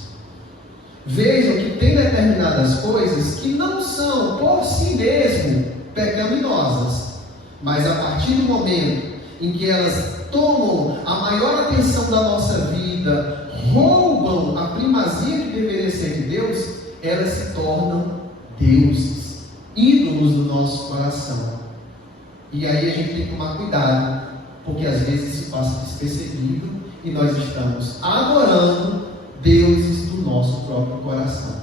Vejam que tem determinadas coisas que não são por si mesmo pecaminosas, mas a partir do momento em que elas tomam a maior atenção da nossa vida, roubam a primazia que deveria ser de Deus, elas se tornam deuses, ídolos do nosso coração. E aí a gente tem que tomar cuidado, porque às vezes isso passa despercebido e nós estamos adorando deuses do nosso próprio coração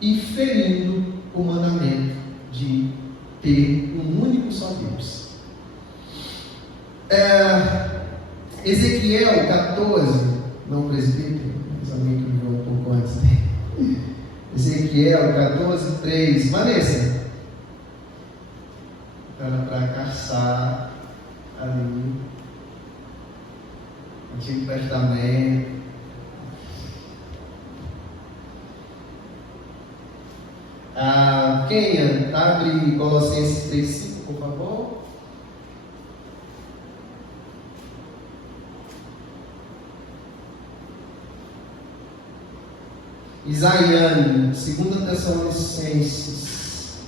e ferindo o mandamento de ter um único só Deus. Ezequiel 14, não presbítero, mas alguém que viveu um pouco antes dele. Ezequiel 14:3. Vanessa, para caçar ali, Antigo Testamento. Kenha, abre Colossenses 3:5, por favor. Isaiane, 2 Tessalonicenses.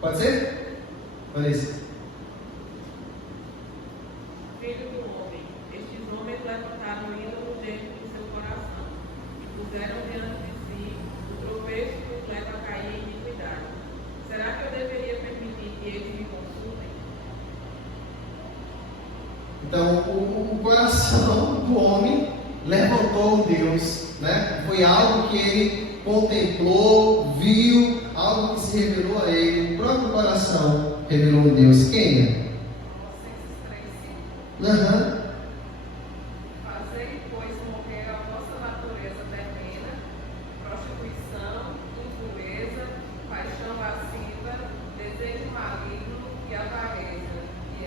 Pode ser? Vanessa. Filho do homem, estes homens levantaram ídolos dentro do seu coração e puseram diante de si o tropeço que os leva a cair em iniquidade. Será que eu deveria permitir que eles me consultem? Então, o coração do homem levantou um Deus, né? Foi algo que ele contemplou, viu, algo que se revelou a ele. O próprio coração revelou um Deus. Quem é? Colossenses 3:5. Fazei, pois, morrer a vossa natureza terrena, prostituição, impureza, paixão lasciva, desejo maligno e avareza, que é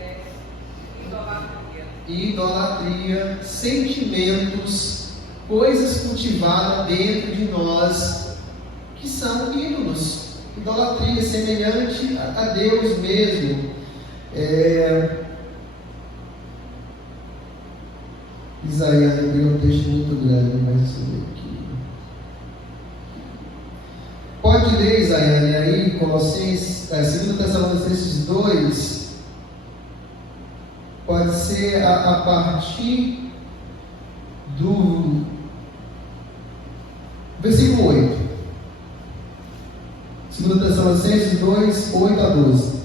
idolatria. Idolatria, sentimentos, coisas cultivadas dentro de nós que são ídolos. Idolatria semelhante a Deus mesmo. Isaías abriu um texto muito grande, mas deixa eu ver aqui. Pode ler, Isaías, aí, Colossenses, 2 Tessalonicenses 2. Pode ser a partir do versículo 8. 2 Tessalonicenses 2, 8 a 12.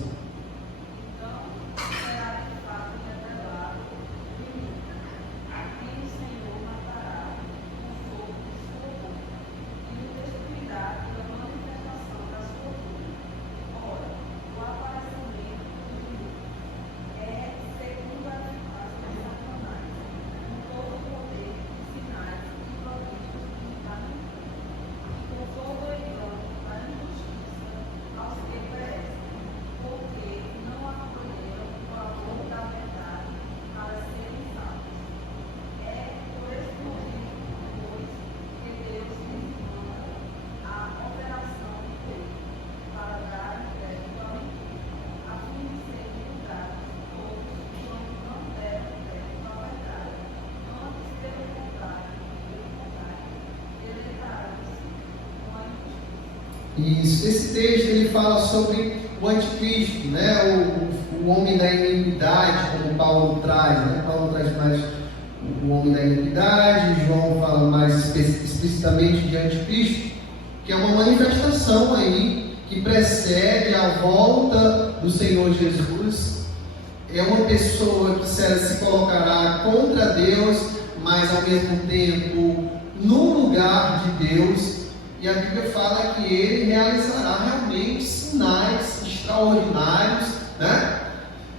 Então, será de fato revelado o limite, a quem o Senhor matará com fogo de sua boca, e o destruirá pela manifestação da sua fúria. Ora, o aparecimento do limite é segundo as de Satanás, com todo o poder, sinais e prodígios que lhe dá mentira, e com todo o engano da injustiça aos que perecem, porque não acolheram o valor da verdade para serem salvos. É por esse motivo, pois, que Deus lhes manda a operação de Deus, para dar crédito à mentira, a fim de serem julgados todos quanto não deram crédito à verdade, antes, pelo contrário, deleitaram-se com a injustiça. Isso, esse texto ele fala sobre o anticristo, né? O homem da iniquidade, como Paulo traz, né? Paulo traz mais o homem da iniquidade, João fala mais explicitamente de anticristo, que é uma manifestação aí que precede a volta do Senhor Jesus. É uma pessoa que se colocará contra Deus, mas ao mesmo tempo no lugar de Deus. E a Bíblia fala que ele realizará realmente sinais extraordinários, né?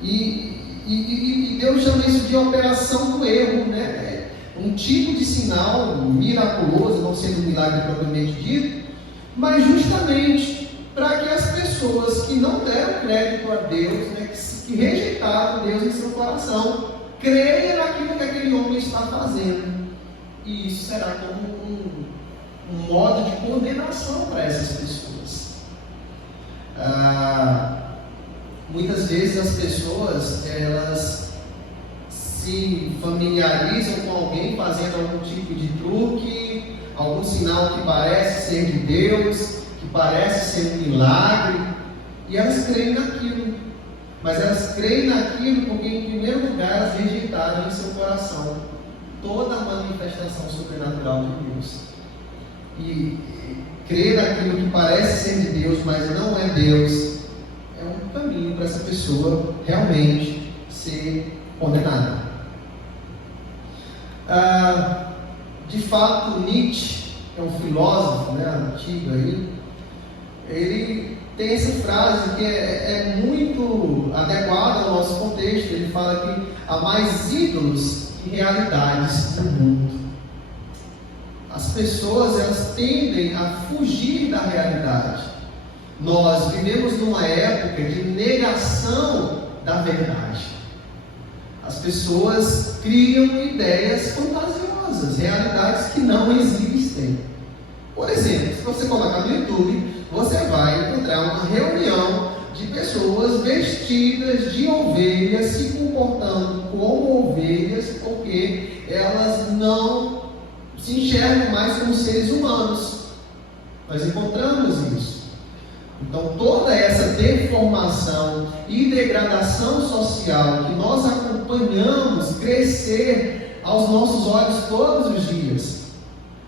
E Deus chama isso de operação do erro, né? Um tipo de sinal miraculoso, não sendo um milagre propriamente dito, mas justamente para que as pessoas que não deram crédito a Deus, né, que rejeitaram Deus em seu coração, creiam naquilo que aquele homem está fazendo. E isso será como um modo de condenação para essas pessoas. Muitas vezes as pessoas elas se familiarizam com alguém fazendo algum tipo de truque, algum sinal que parece ser de Deus, que parece ser um milagre, e elas creem naquilo. Mas elas creem naquilo porque, em primeiro lugar, elas rejeitaram em seu coração toda a manifestação sobrenatural de Deus. E crer naquilo que parece ser de Deus, mas não é Deus, é um caminho para essa pessoa realmente ser condenada. De fato, Nietzsche, que é um filósofo, né, antigo aí, ele tem essa frase que é muito adequada ao nosso contexto. Ele fala que há mais ídolos que realidades no mundo. As pessoas, elas tendem a fugir da realidade. Nós vivemos numa época de negação da verdade. As pessoas criam ideias fantasiosas, realidades que não existem. Por exemplo, se você colocar no YouTube, você vai encontrar uma reunião de pessoas vestidas de ovelhas, se comportando como ovelhas, porque elas não se enxergam mais como seres humanos. Nós encontramos isso. Então, toda essa deformação e degradação social que nós acompanhamos crescer aos nossos olhos todos os dias.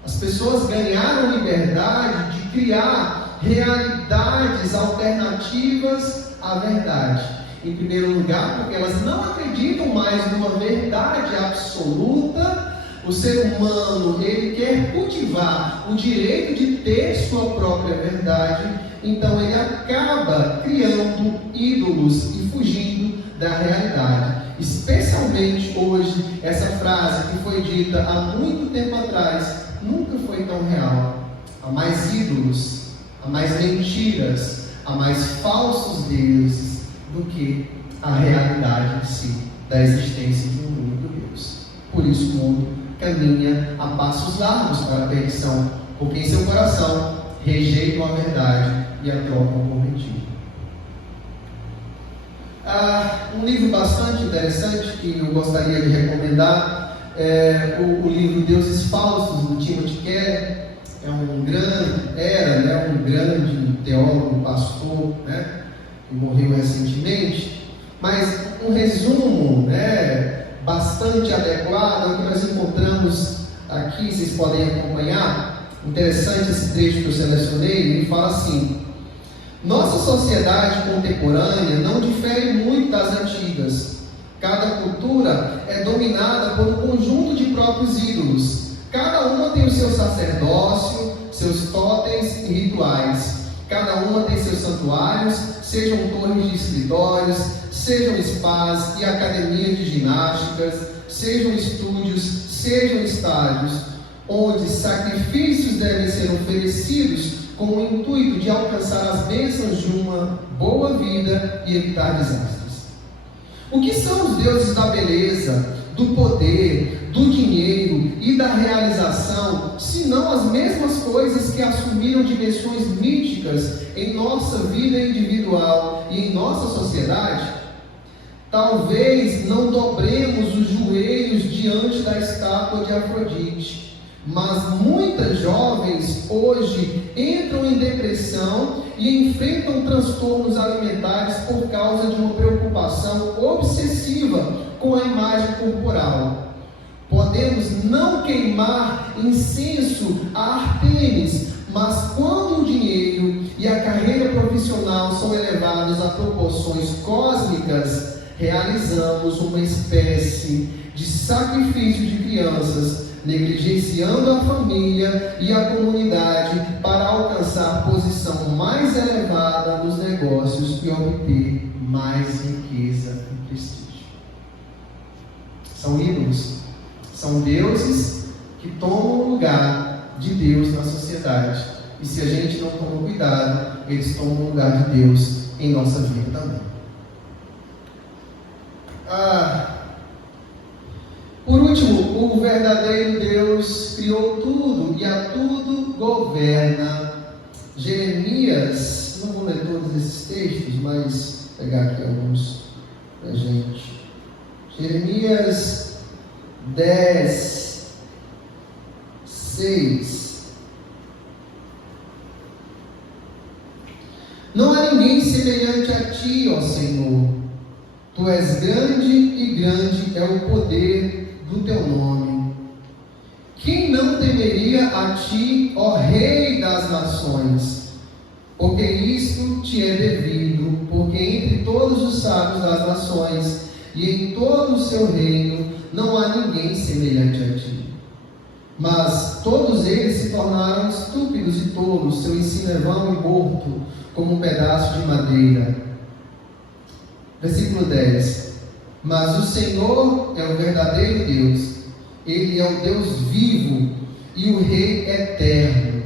As pessoas ganharam liberdade de criar realidades alternativas à verdade. Em primeiro lugar, porque elas não acreditam mais numa verdade absoluta. O ser humano, ele quer cultivar o direito de ter sua própria verdade, então ele acaba criando ídolos e fugindo da realidade. Especialmente hoje, essa frase que foi dita há muito tempo atrás, nunca foi tão real. Há mais ídolos, há mais mentiras, há mais falsos deuses do que a realidade em si da existência de um único Deus. Por isso o mundo caminha a passos largos para a perdição, porque em seu coração rejeitam a verdade e a trocam por mentira. Um livro bastante interessante que eu gostaria de recomendar é o livro Deuses Falsos, do Timothy Keller. Um grande teólogo, pastor, que morreu recentemente, mas um resumo, bastante adequado ao que nós encontramos aqui. Vocês podem acompanhar. Interessante esse trecho que eu selecionei. Ele fala assim: nossa sociedade contemporânea não difere muito das antigas. Cada cultura é dominada por um conjunto de próprios ídolos. Cada uma tem o seu sacerdócio, seus totens e rituais. Cada uma tem seus santuários, sejam torres de escritórios, sejam spas e academias de ginásticas, sejam estúdios, sejam estádios, onde sacrifícios devem ser oferecidos com o intuito de alcançar as bênçãos de uma boa vida e evitar desastres. O que são os deuses da beleza, do poder, do dinheiro e da realização, se não as mesmas coisas que assumiram dimensões míticas em nossa vida individual e em nossa sociedade? Talvez não dobremos os joelhos diante da estátua de Afrodite, mas muitas jovens hoje entram em depressão e enfrentam transtornos alimentares por causa de uma preocupação obsessiva com a imagem corporal. Podemos não queimar incenso a Ártemis, mas quando o dinheiro e a carreira profissional são elevados a proporções cósmicas, realizamos uma espécie de sacrifício de crianças, negligenciando a família e a comunidade para alcançar posição mais elevada nos negócios e obter mais riqueza e prestígio. São ídolos, são deuses que tomam o lugar de Deus na sociedade. E se a gente não toma cuidado, eles tomam o lugar de Deus em nossa vida também. Por último, o verdadeiro Deus criou tudo e a tudo governa. Jeremias, não vou ler todos esses textos, mas vou pegar aqui alguns para a gente. Jeremias 10, 6. Não há ninguém semelhante a ti, ó Senhor. Tu és grande e grande é o poder do teu nome. Quem não temeria a ti, ó Rei das nações? Porque isto te é devido, porque entre todos os sábios das nações e em todo o seu reino não há ninguém semelhante a ti. Mas todos eles se tornaram estúpidos e tolos, seu ensino é vão e morto, como um pedaço de madeira. Versículo 10. Mas o Senhor é o verdadeiro Deus, Ele é o Deus vivo e o Rei eterno.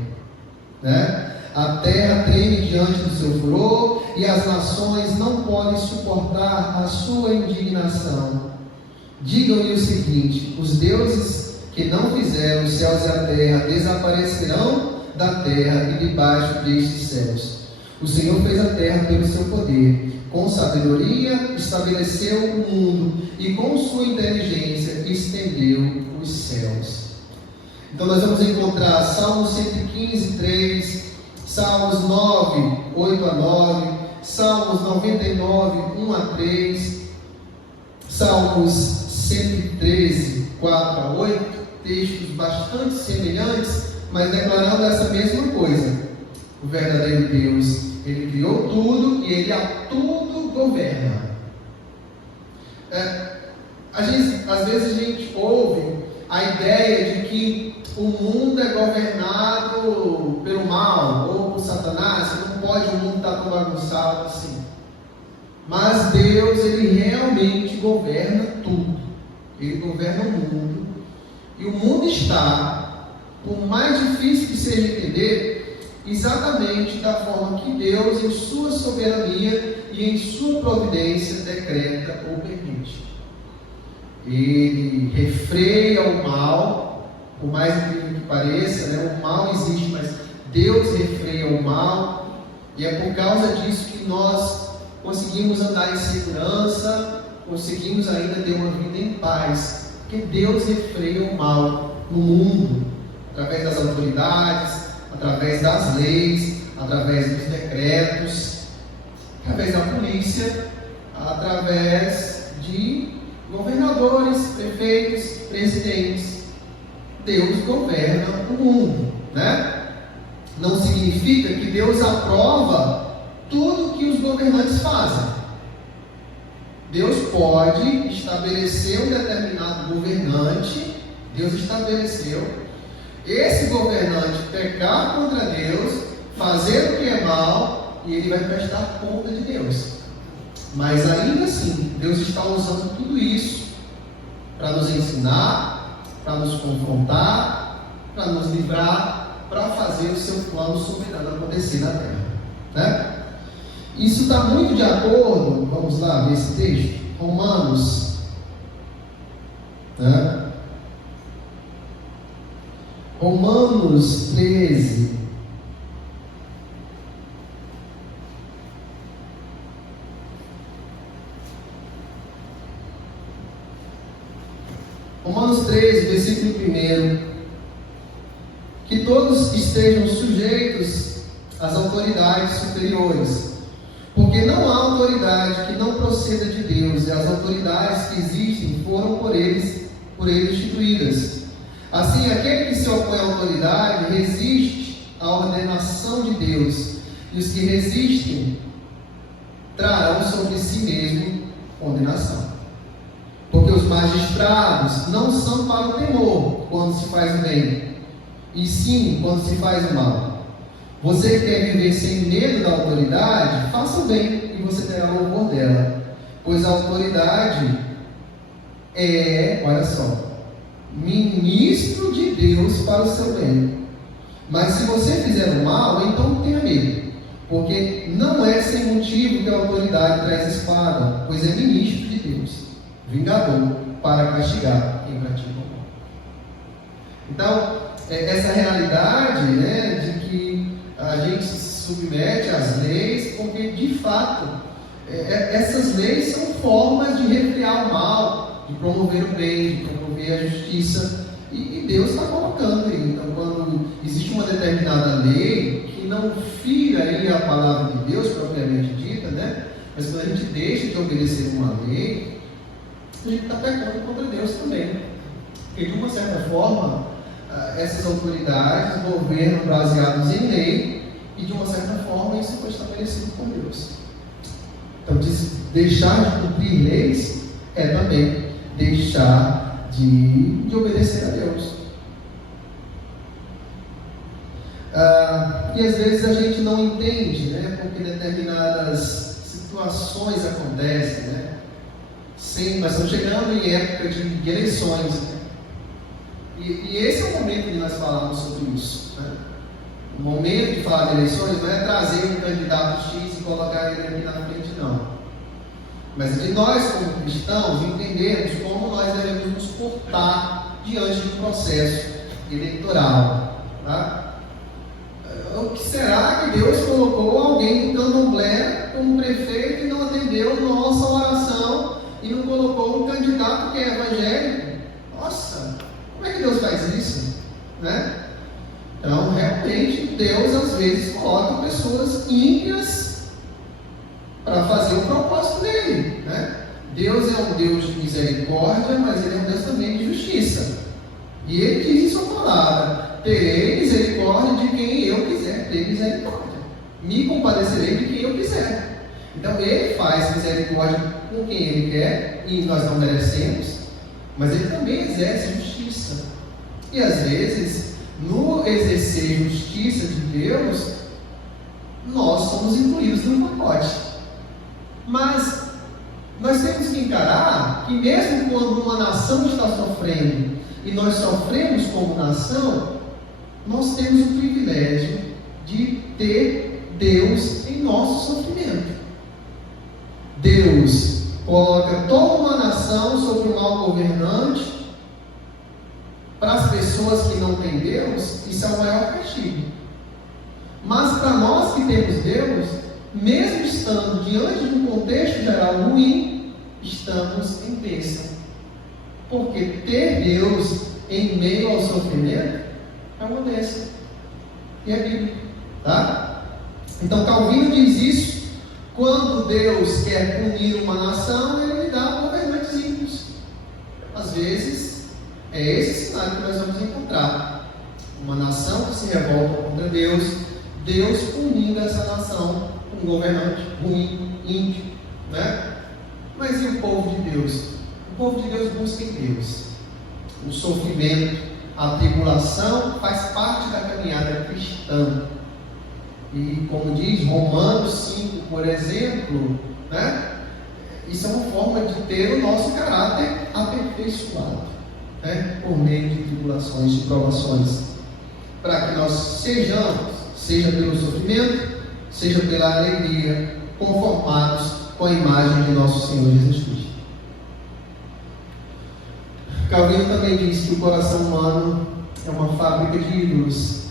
A terra treme diante do seu furor, e as nações não podem suportar a sua indignação. Digam-lhe o seguinte: os deuses que não fizeram os céus e a terra desaparecerão da terra e debaixo destes céus. O Senhor fez a terra pelo seu poder, com sabedoria estabeleceu o mundo, e com sua inteligência estendeu os céus. Então nós vamos encontrar Salmos 115, 3, Salmos 9, 8 a 9, Salmos 99, 1 a 3, Salmos 113, 4 a 8, textos bastante semelhantes, mas declarando essa mesma coisa. O verdadeiro Deus, Ele criou tudo e Ele a tudo governa. Às vezes a gente ouve a ideia de que o mundo é governado pelo mal ou por Satanás. Não pode, o mundo estar tão bagunçado assim. Mas Deus, Ele realmente governa tudo. Ele governa o mundo. E o mundo está, por mais difícil que seja entender, exatamente da forma que Deus, em sua soberania e em sua providência, decreta ou permite. Ele refreia o mal, por mais incrível que pareça, o mal existe, mas Deus refreia o mal, e é por causa disso que nós conseguimos andar em segurança, conseguimos ainda ter uma vida em paz, porque Deus refreia o mal no mundo, através das autoridades, através das leis, através dos decretos, através da polícia, através de governadores, prefeitos, presidentes. Deus governa o mundo, Não significa que Deus aprova tudo que os governantes fazem. Deus pode estabelecer um determinado governante, Deus estabeleceu, esse governante pecar contra Deus, fazer o que é mal, e ele vai prestar conta de Deus. Mas ainda assim, Deus está usando tudo isso para nos ensinar, para nos confrontar, para nos livrar, para fazer o seu plano soberano acontecer na terra, Isso está muito de acordo, vamos lá ver esse texto, Romanos, Romanos 13, Romanos 13, versículo 1, que todos estejam sujeitos às autoridades superiores, porque não há autoridade que não proceda de Deus, e as autoridades que existem foram por ele instituídas. Assim, aquele que se opõe à autoridade resiste à ordenação de Deus, e os que resistem trarão sobre si mesmo condenação. Porque os magistrados não são para o temor quando se faz o bem, e sim quando se faz o mal. Você quer viver sem medo da autoridade? Faça o bem e você terá louvor dela. Pois a autoridade é, olha só, ministro de Deus para o seu bem. Mas se você fizer o mal, então tenha medo. Porque não é sem motivo que a autoridade traz espada, pois é ministro de Deus, vingador, para castigar quem pratica o mal. Então, essa realidade, de que a gente se submete às leis, porque de fato essas leis são formas de refrear o mal, de promover o bem, de promover a justiça, e Deus está colocando aí. Então, quando existe uma determinada lei que não fira aí a palavra de Deus propriamente dita, mas quando a gente deixa de obedecer uma lei, a gente está pecando contra Deus também, porque de uma certa forma essas autoridades governam baseados em lei, e de uma certa forma isso foi estabelecido por Deus. Então, deixar de cumprir leis é também deixar de obedecer a Deus. E às vezes a gente não entende, né? Porque determinadas situações acontecem, né? Sim, nós estamos chegando em época de eleições, né? E esse é o momento que nós falamos sobre isso, né? O momento de falar de eleições não é trazer um candidato X e colocar ele aqui na frente, não. Mas é de nós, como cristãos, entendermos como nós devemos nos portar diante de um processo eleitoral. Tá? O que será que Deus colocou alguém do candomblé como prefeito e não atendeu nossa oração e não colocou um candidato que é evangélico? Nossa, como é que Deus faz isso? Né? Então, realmente, Deus às vezes coloca pessoas ímpias para fazer o propósito dele, né? Deus é um Deus de misericórdia, mas Ele é um Deus também de justiça. E Ele diz em sua palavra: terei misericórdia de quem eu quiser ter misericórdia, me compadecerei de quem eu quiser. Então Ele faz misericórdia com quem Ele quer, e nós não merecemos, mas Ele também exerce justiça. E às vezes, no exercer justiça de Deus, nós somos incluídos no pacote. Mas nós temos que encarar que mesmo quando uma nação está sofrendo e nós sofremos como nação, nós temos o privilégio de ter Deus em nosso sofrimento. Deus coloca toda uma nação sobre um mau governante. Para as pessoas que não têm Deus, isso é o maior castigo. Mas para nós que temos Deus, mesmo estando diante de um contexto geral ruim, estamos em bênção. Porque ter Deus em meio ao sofrimento é uma bênção. E é bíblico. Tá? Então Calvino diz isso: quando Deus quer punir uma nação, Ele lhe dá governantes ímpios. Às vezes, é esse cenário que nós vamos encontrar. Uma nação que se revolta contra Deus, Deus punindo essa nação com um governante ruim, ímpio, né? Mas e o povo de Deus? O povo de Deus busca em Deus. O sofrimento, a tribulação faz parte da caminhada cristã. E como diz Romanos 5, por exemplo, né? Isso é uma forma de ter o nosso caráter aperfeiçoado. Por meio de tribulações, de provações, para que nós sejamos, seja pelo sofrimento, seja pela alegria, conformados com a imagem de nosso Senhor Jesus Cristo. Calvino também diz que o coração humano é uma fábrica de ídolos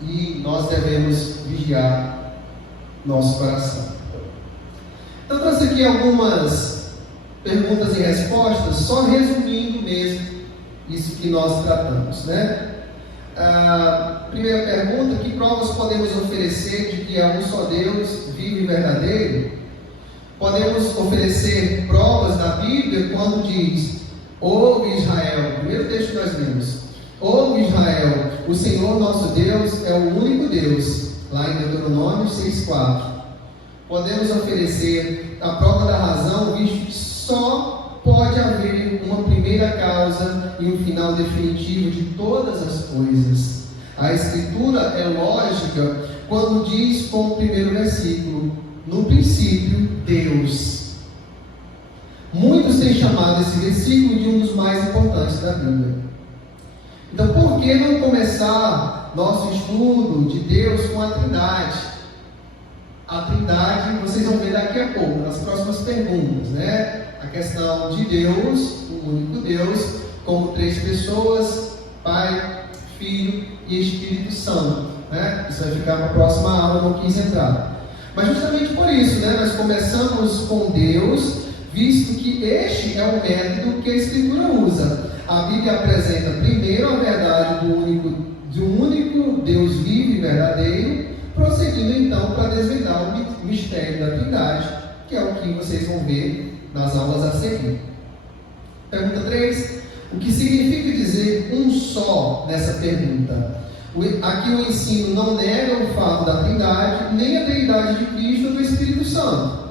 e nós devemos vigiar nosso coração. Então, trouxe aqui algumas perguntas e respostas, só resumindo mesmo isso que nós tratamos, né? Primeira pergunta: que provas podemos oferecer de que há um só Deus vivo e verdadeiro? Podemos oferecer provas da Bíblia quando diz: ouve Israel, primeiro texto que nós lemos, ouve Israel, o Senhor nosso Deus é o único Deus, lá em Deuteronômio 6,4. Podemos oferecer a prova da razão, visto que só pode haver uma primeira causa e um final definitivo de todas as coisas. A Escritura é lógica quando diz, com o primeiro versículo: no princípio, Deus. Muitos têm chamado esse versículo de um dos mais importantes da Bíblia. Então, por que não começar nosso estudo de Deus com a Trindade? A Trindade, vocês vão ver daqui a pouco, nas próximas perguntas, né? A questão de Deus, o único Deus, como três pessoas: Pai, Filho e Espírito Santo, né? Isso vai ficar para a próxima aula, não quis entrar. Mas justamente por isso, né? Nós começamos com Deus, visto que este é o método que a Escritura usa. A Bíblia apresenta primeiro a verdade de um único Deus vivo e verdadeiro, prosseguindo então para desvendar o mistério da Trindade, que é o que vocês vão ver nas aulas a seguir. Pergunta 3: o que significa dizer um só nessa pergunta? Aqui o ensino não nega o fato da Trindade, nem a deidade de Cristo ou do Espírito Santo.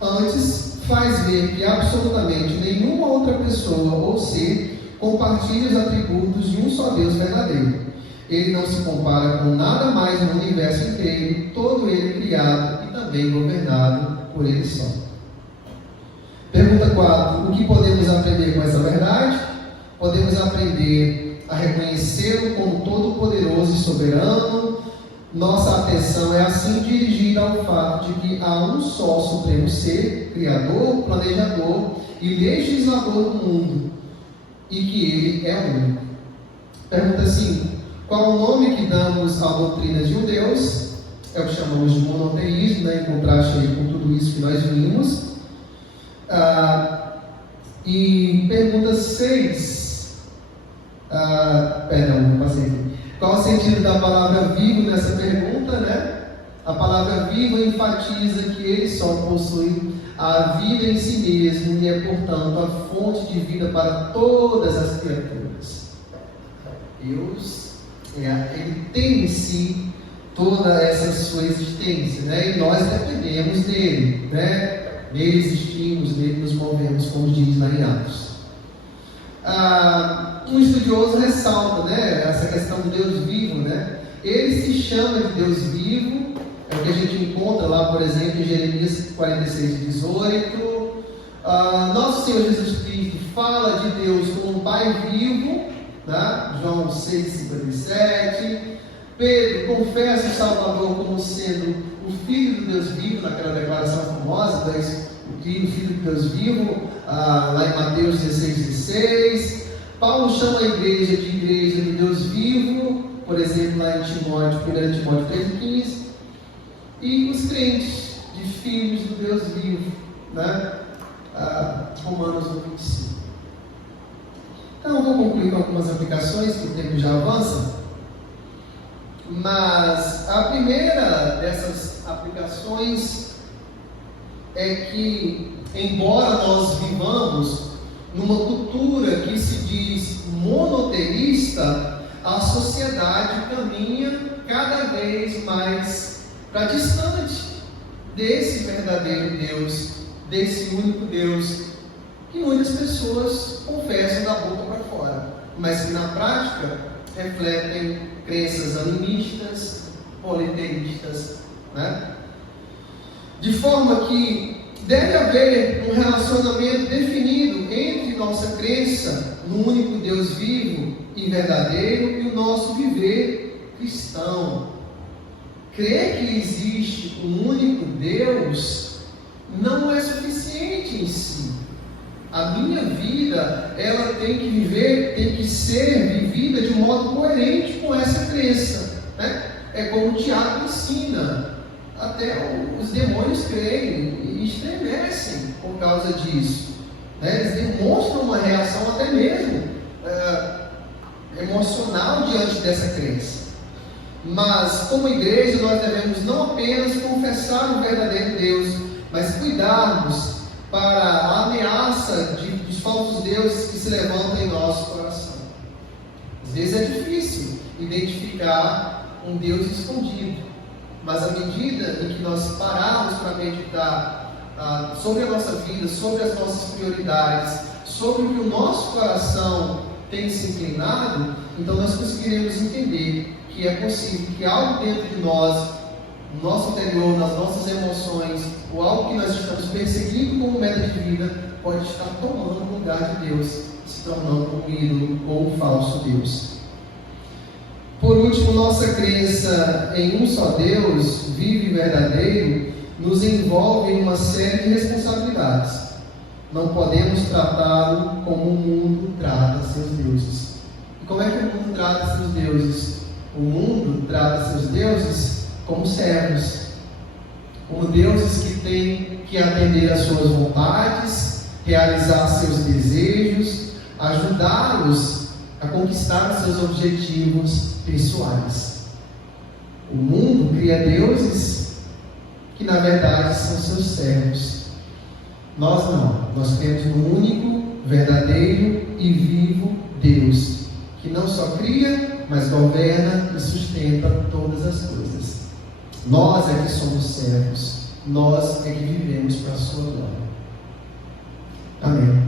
Antes, faz ver que absolutamente nenhuma outra pessoa ou ser compartilha os atributos de um só Deus verdadeiro. Ele não se compara com nada mais no universo inteiro, todo ele criado e também governado por ele só. Pergunta 4. O que podemos aprender com essa verdade? Podemos aprender a reconhecê-lo como todo-poderoso e soberano. Nossa atenção é assim dirigida ao fato de que há um só supremo ser, criador, planejador e legislador do mundo, e que ele é único. Pergunta 5. Qual o nome que damos à doutrina de um Deus? É o que chamamos de monoteísmo, em contraste com tudo isso que nós vimos. E pergunta 6. Perdão, passei aqui. Qual o sentido da palavra vivo nessa pergunta, né? A palavra vivo enfatiza que ele só possui a vida em si mesmo e é, portanto, a fonte de vida para todas as criaturas. Deus, ele tem em si toda essa sua existência, né? E nós dependemos dele, né? Nele existimos, nele nos movemos, como diz lá em Atos. Um estudioso ressalta, né, essa questão do Deus vivo, né? Ele se chama de Deus vivo, é o que a gente encontra lá, por exemplo, em Jeremias 46:18. Nosso Senhor Jesus Cristo fala de Deus como um Pai vivo, né? João 6:57. Pedro confessa o Salvador como sendo o Filho do Deus vivo, naquela declaração famosa, o Filho do Deus vivo, lá em Mateus 16:16. Paulo chama a igreja de igreja do Deus vivo, por exemplo, lá em Timóteo, 1 Timóteo 3:15. E os crentes de filhos do Deus vivo, né? Romanos 1:25. Então, eu vou concluir com algumas aplicações, porque o tempo já avança. Mas a primeira dessas aplicações é que, embora nós vivamos numa cultura que se diz monoteísta, a sociedade caminha cada vez mais para distante desse verdadeiro Deus, desse único Deus, que muitas pessoas confessam da boca para fora, mas que na prática refletem crenças animistas, politeístas, né? De forma que deve haver um relacionamento definido entre nossa crença no único Deus vivo e verdadeiro e o nosso viver cristão. Crer que existe um único Deus não é suficiente em si. A minha vida, ela tem que ser vivida de modo coerente com essa crença, né? É como o Tiago ensina. Até os demônios creem e estremecem por causa disso, né? Eles demonstram uma reação até mesmo emocional diante dessa crença. Mas, como igreja, nós devemos não apenas confessar o verdadeiro Deus, mas cuidarmos para a ameaça dos falsos deuses que se levantam em nosso coração. Às vezes é difícil identificar um Deus escondido, mas à medida em que nós pararmos para meditar sobre a nossa vida, sobre as nossas prioridades, sobre o que o nosso coração tem se inclinado, então nós conseguiremos entender que é possível que algo dentro de nós, no nosso interior, nas nossas emoções, ou algo que nós estamos perseguindo como meta de vida, pode estar tomando o lugar de Deus, se tornando um ídolo ou um falso Deus. Por último, nossa crença em um só Deus, vivo e verdadeiro, nos envolve em uma série de responsabilidades. Não podemos tratá-lo como o mundo trata seus deuses. E como é que o mundo trata seus deuses? O mundo trata seus deuses como servos, como deuses que têm que atender às suas vontades, realizar seus desejos, ajudá-los a conquistar os seus objetivos pessoais. O mundo cria deuses que na verdade são seus servos. Nós não, nós temos um único, verdadeiro e vivo Deus, que não só cria, mas governa e sustenta todas as coisas. Nós é que somos servos, nós é que vivemos para a sua glória. Amém.